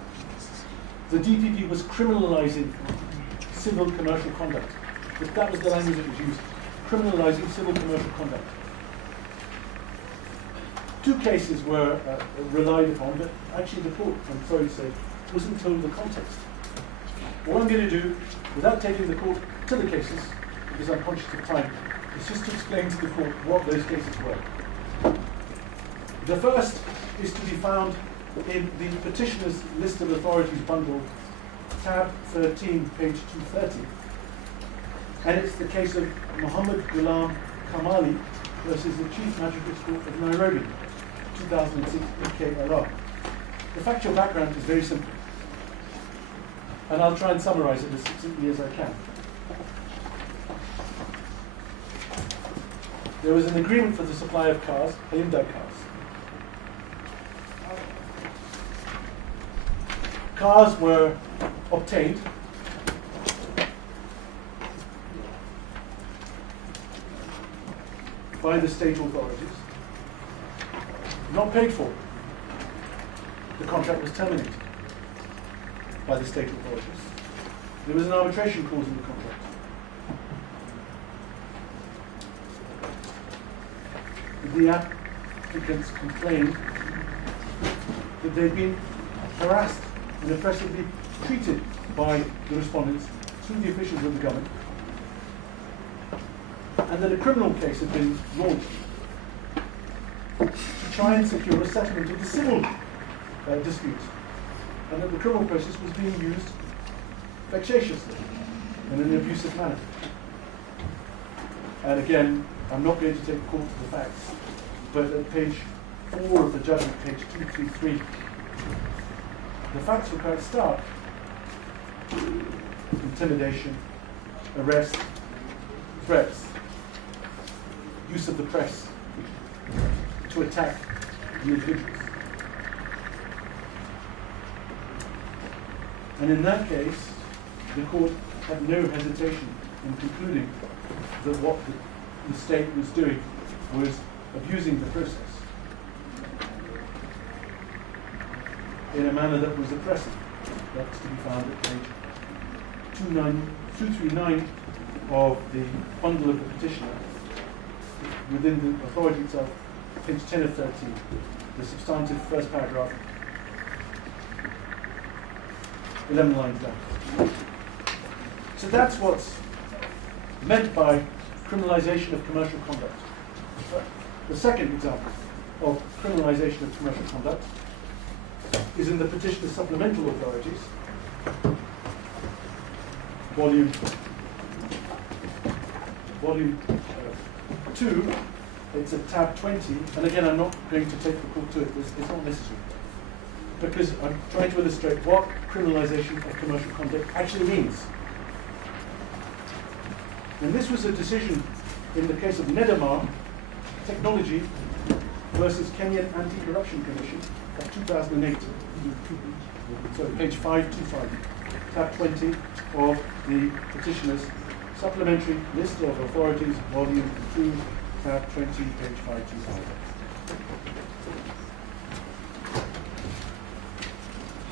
the DPP was criminalizing civil commercial conduct. But that was the language that was used, criminalizing civil commercial conduct. Two cases were relied upon, but actually the court, I'm sorry to say, wasn't told the context. What I'm going to do, without taking the court to the cases, because I'm conscious of time, is just to explain to the court what those cases were. The first is to be found in the petitioner's list of authorities bundle, tab 13, page 230. And it's the case of Muhammad Ghulam Kamali versus the Chief Magistrates Court of Nairobi, 2006 PKLR. The factual background is very simple, and I'll try and summarize it as succinctly as I can. There was an agreement for the supply of cars, Hyundai cars. Cars were obtained by the state authorities, not paid for. The contract was terminated by the state authorities. There was an arbitration clause in the contract. The applicants complained that they'd been harassed and oppressively treated by the respondents through the officials of the government, and that a criminal case had been launched to try and secure a settlement of the civil disputes, and that the criminal process was being used vexatiously and in an abusive manner. And again, I'm not going to take the court to the facts, but at page 4 of the judgment, page 233, the facts were quite stark. Intimidation, arrest, threats, use of the press to attack the individuals. And in that case, the court had no hesitation in concluding that what the state was doing was abusing the process in a manner that was oppressive. That's to be found at page 239 of the bundle of the petitioner, within the authority itself, page 10 of 13, the substantive first paragraph, 11 lines down. So that's what's meant by criminalization of commercial conduct. The second example of criminalization of commercial conduct is in the petitioner's supplemental authorities, volume 2, it's at tab 20, and again, I'm not going to take the court to it, it's not necessary. Because I'm trying to illustrate what criminalization of commercial conduct actually means. And this was a decision in the case of Nedamar Technology versus Kenyan Anti-Corruption Commission of 2008. Sorry, page 525, tab 20 of the petitioner's supplementary list of authorities, volume 2, tab 20, page 525.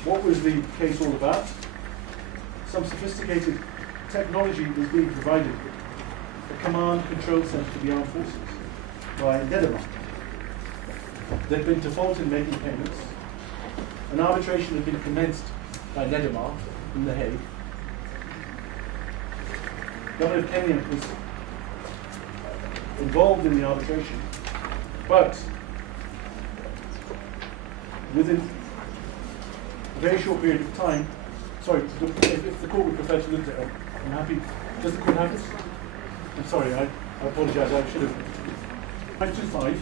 What was the case all about? Some sophisticated technology was being provided, a command control center to the armed forces by Nedamar. They'd been default in making payments. An arbitration had been commenced by Nedamar in The Hague. Governor of Kenya was involved in the arbitration, but within a very short period of time, sorry, if the court would prefer to look at it, I'm happy. Does the court have this? I'm sorry, I apologize, I should have. 525.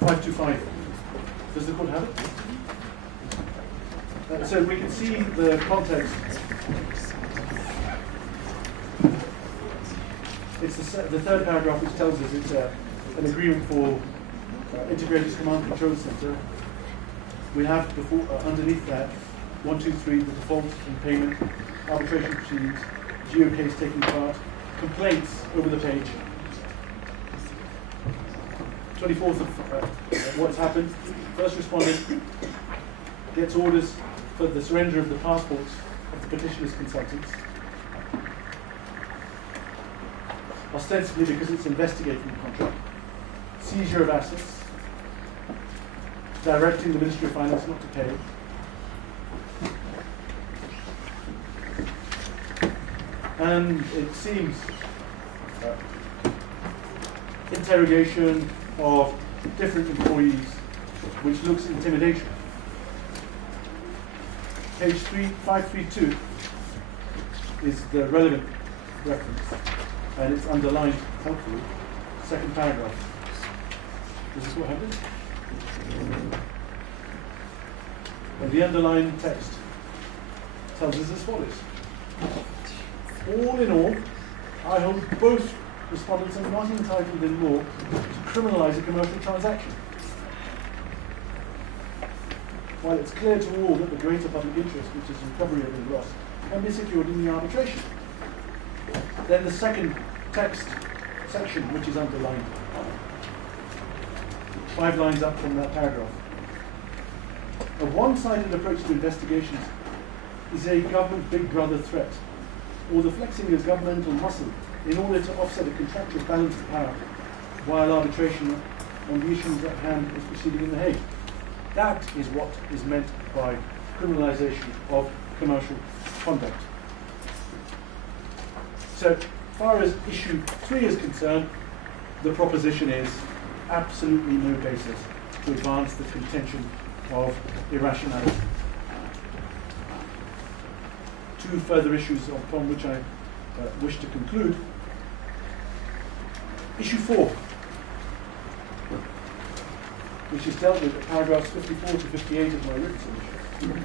525. Does the court have it? So we can see the context. It's the third paragraph which tells us it's an agreement for integrated command control center. We have before, underneath that 1, 2, 3, the default in payment, arbitration proceedings, geo case taking part, complaints over the page. 24th of what's happened. First respondent gets orders for the surrender of the passports of the petitioner's consultants, ostensibly because it's investigating the contract, seizure of assets, directing the Ministry of Finance not to pay, and it seems interrogation of different employees, which looks intimidation. Page 532 is the relevant reference, and it's underlined helpfully, second paragraph. This is what happened. And the underlined text tells us as follows. All in all, I hold both respondents are not entitled in law to criminalize a commercial transaction. While it's clear to all that the greater public interest, which is recovery of the loss, can be secured in the arbitration. Then the second text section, which is underlined, 5 lines up from that paragraph. A one-sided approach to investigations is a government big brother threat, or the flexing of governmental muscle in order to offset a contractual balance of power while arbitration on the issues at hand is proceeding in The Hague. That is what is meant by criminalization of commercial conduct. So far as issue 3 is concerned, the proposition is absolutely no basis to advance the contention of irrationality. 2 further issues upon which I wish to conclude. Issue 4, which is dealt with at paragraphs 54 to 58 of my written submission.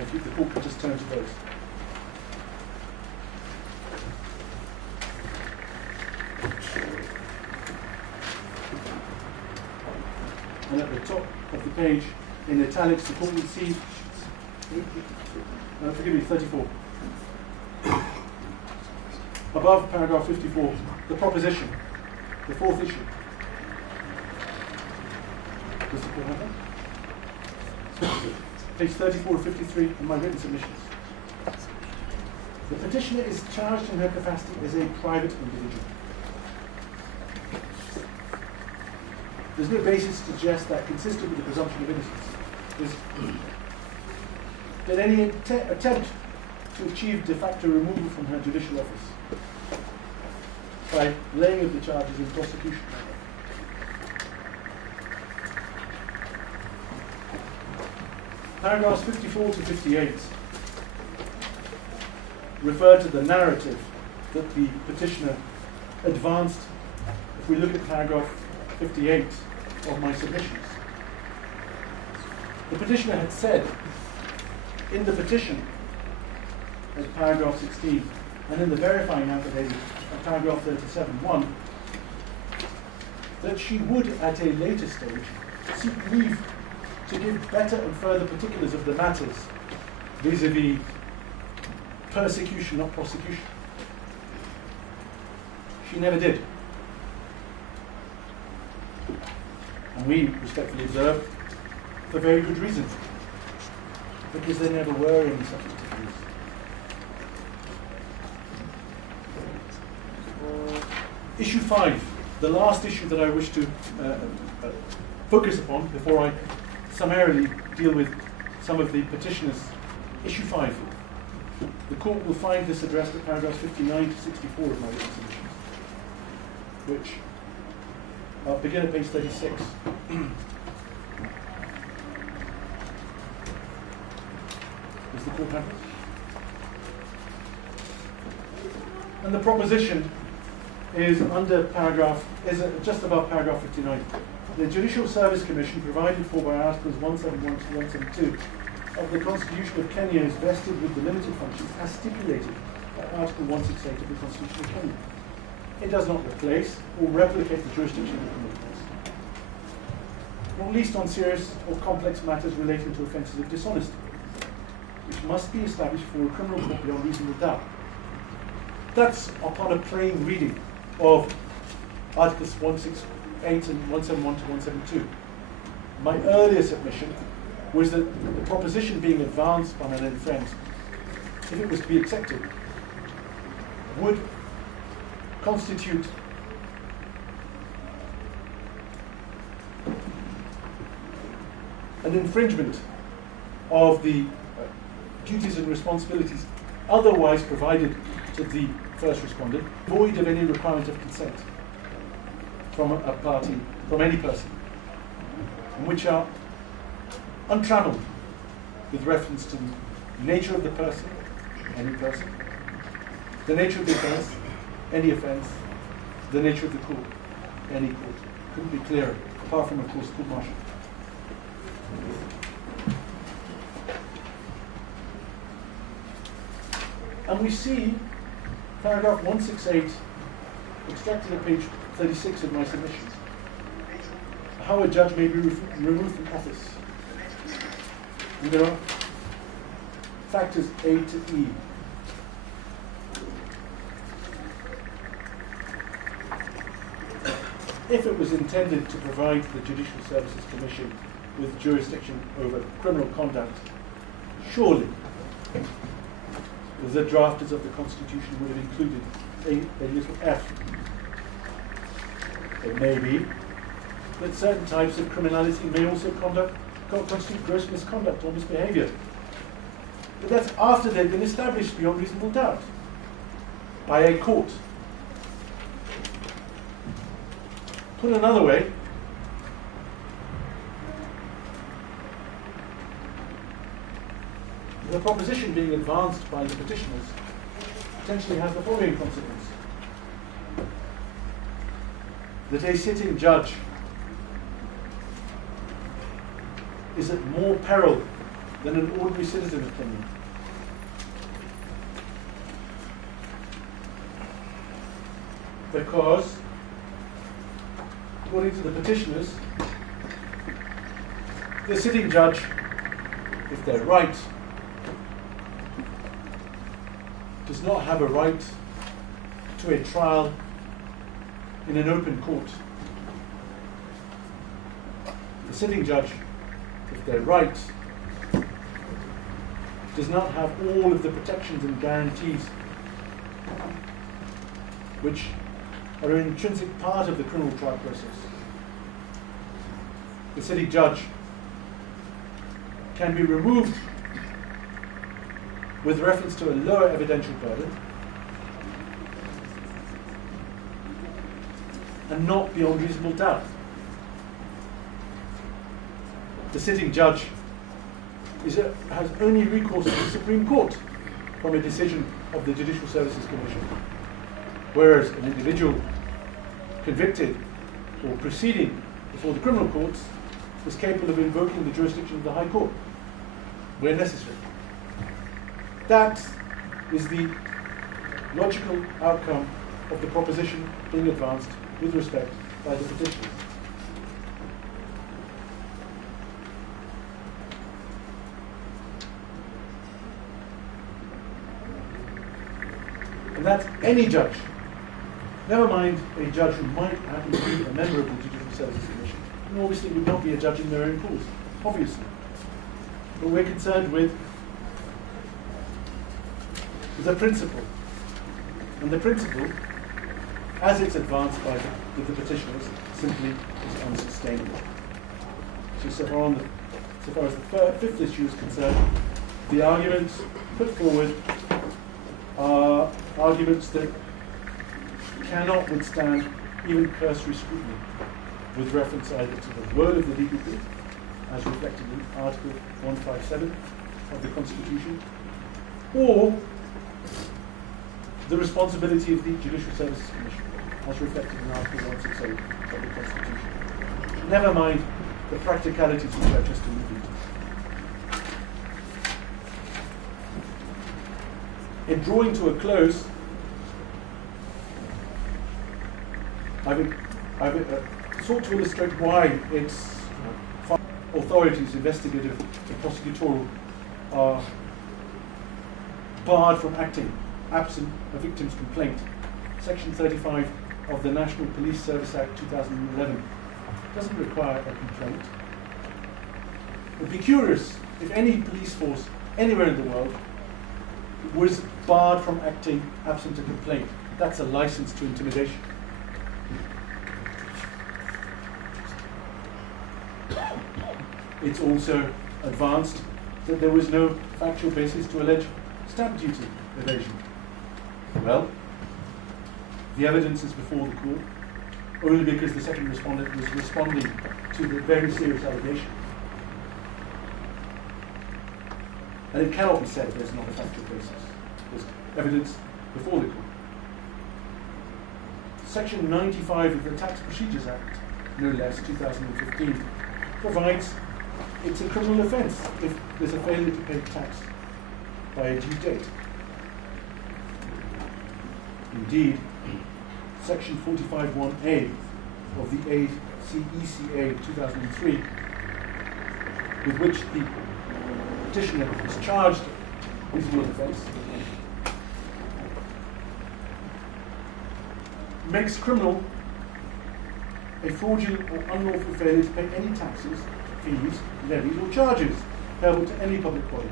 If the court could just turn to those. And at the top of the page, in italics, the court will see, forgive me, 34. Above paragraph 54, the proposition, the 4th issue. Does the court have that? Page 34 to 53 in my written submissions. The petitioner is charged in her capacity as a private individual. There's no basis to suggest that, consistent with the presumption of innocence, that any attempt to achieve de facto removal from her judicial office by laying of the charges in prosecution. Paragraphs 54 to 58 refer to the narrative that the petitioner advanced if we look at paragraph 58 of my submissions. The petitioner had said in the petition at paragraph 16 and in the verifying affidavit at paragraph 37(1) that she would at a later stage seek leave to give better and further particulars of the matters vis-a-vis persecution, not prosecution. She never did. And we respectfully observe for very good reason, because there never were any such particulars. Issue 5, the last issue that I wish to focus upon before I summarily deal with some of the petitioners. Issue 5. The court will find this addressed at paragraphs 59 to 64 of my written submissions, which begin at page 36. Does the court have it? And the proposition is under paragraph, is just above paragraph 59. The Judicial Service Commission, provided for by Articles 171 to 172 of the Constitution of Kenya, is vested with the limited functions as stipulated by Article 168 of the Constitution of Kenya. It does not replace or replicate the jurisdiction of the criminal case, not least on serious or complex matters relating to offences of dishonesty, which must be established for a criminal court beyond reasonable doubt. That's upon a plain reading of Articles 168 and 171 to 172. My earlier submission was that the proposition being advanced by my learned friends, if it was to be accepted, would constitute an infringement of the duties and responsibilities otherwise provided to the first respondent, void of any requirement of consent from a party, from any person, and which are untrammeled with reference to the nature of the person, any person, the nature of the offence, any offence, the nature of the court, any court. Couldn't be clearer, apart from, of course, court-martial. And we see paragraph 168, extracted at page 36 of my submissions, how a judge may be removed from office. And there are factors A to E. If it was intended to provide the Judicial Services Commission with jurisdiction over criminal conduct, surely the drafters of the Constitution would have included a little f. It may be that certain types of criminality may also constitute gross misconduct or misbehavior. But that's after they've been established beyond reasonable doubt by a court. Put another way, the proposition being advanced by the petitioners potentially has the following consequence: that a sitting judge is at more peril than an ordinary citizen of Kenya. Because, according to the petitioners, the sitting judge, if they're right, does not have a right to a trial in an open court. The sitting judge, if they're right, does not have all of the protections and guarantees which are an intrinsic part of the criminal trial process. The sitting judge can be removed with reference to a lower evidential burden and not beyond reasonable doubt. The sitting judge has only recourse to the Supreme Court from a decision of the Judicial Services Commission, whereas an individual convicted or proceeding before the criminal courts was capable of invoking the jurisdiction of the High Court where necessary. That is the logical outcome of the proposition being advanced with respect by the petitioners. And that any judge, never mind a judge who might happen to be a member of the Judicial Services Commission, and obviously would not be a judge in their own cause, obviously. But we're concerned with the principle. And the principle, as it's advanced by the petitioners, simply is unsustainable. So far as the fifth issue is concerned, the arguments put forward are arguments that cannot withstand even cursory scrutiny with reference either to the role of the DPP, as reflected in Article 157 of the Constitution, or the responsibility of the Judicial Services Commission, as reflected in Article 168 of the Constitution. Never mind the practicalities which I've just alluded to. In drawing to a close, I've sought to illustrate why its authorities, investigative and prosecutorial, are barred from acting absent a victim's complaint. Section 35 of the National Police Service Act 2011 doesn't require a complaint. It would be curious if any police force anywhere in the world was barred from acting absent a complaint. That's a license to intimidation. It's also advanced that there was no factual basis to allege stamp duty evasion. Well, the evidence is before the court only because the second respondent was responding to the very serious allegation. And it cannot be said there's not a factual basis. There's evidence before the court. Section 95 of the Tax Procedures Act, no less, 2015, provides it's a criminal offence if there's a failure to pay tax by a due date. Indeed, Section 45(1)(a) of the ACECA 2003, with which the petitioner is charged with the offence, makes criminal a fraudulent or unlawful failure to pay any taxes, fees, levies, or charges payable to any public body.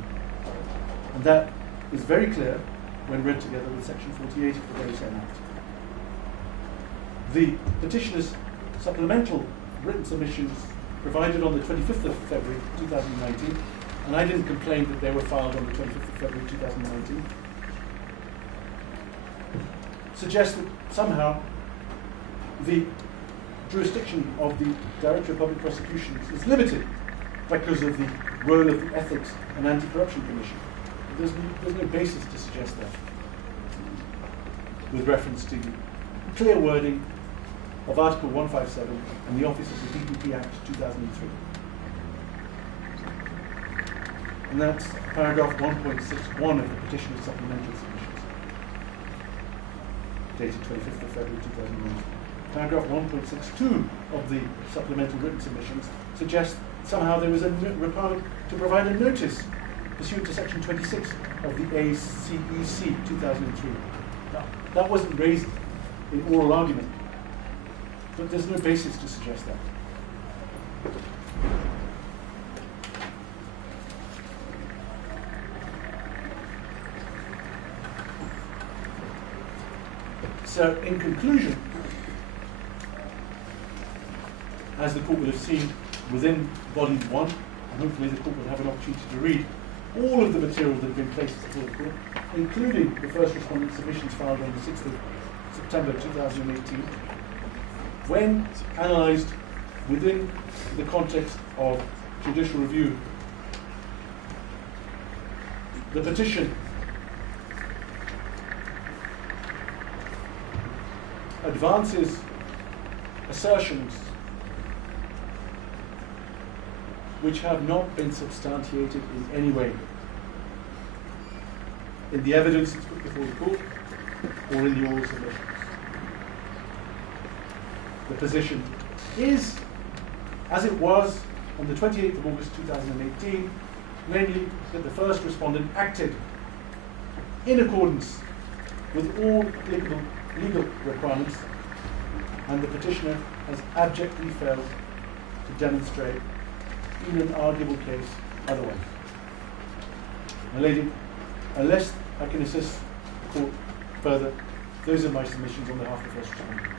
And that is very clear when read together with Section 48 of the very same Act. The petitioner's supplemental written submissions provided on the 25th of February 2019, and I didn't complain that they were filed on the 25th of February 2019, suggest that somehow the jurisdiction of the Director of Public Prosecutions is limited because of the role of the Ethics and Anti-Corruption Commission. There's no basis to suggest that, with reference to the clear wording of Article 157 and the Office of the DPP Act 2003. And that's paragraph 1.61 of the petitioner's supplemental submissions, dated 25th of February 2019. Paragraph 1.62 of the supplemental written submissions suggests somehow there was a requirement to provide a notice pursuant to Section 26 of the ACEC 2003. Now, that wasn't raised in oral argument, but there's no basis to suggest that. So, in conclusion, as the court will have seen within Volume 1, and hopefully the court will have an opportunity to read all of the material that have been placed before the court, including the first respondent submissions filed on the 6th of September 2018, when analysed within the context of judicial review, the petition advances assertions which have not been substantiated in any way in the evidence that's put before the court or in the oral submissions. The position is, as it was on the 28th of August 2018, namely that the first respondent acted in accordance with all applicable legal requirements, and the petitioner has abjectly failed to demonstrate in an arguable case otherwise. My lady, unless I can assist the court further, those are my submissions on behalf of the first respondent.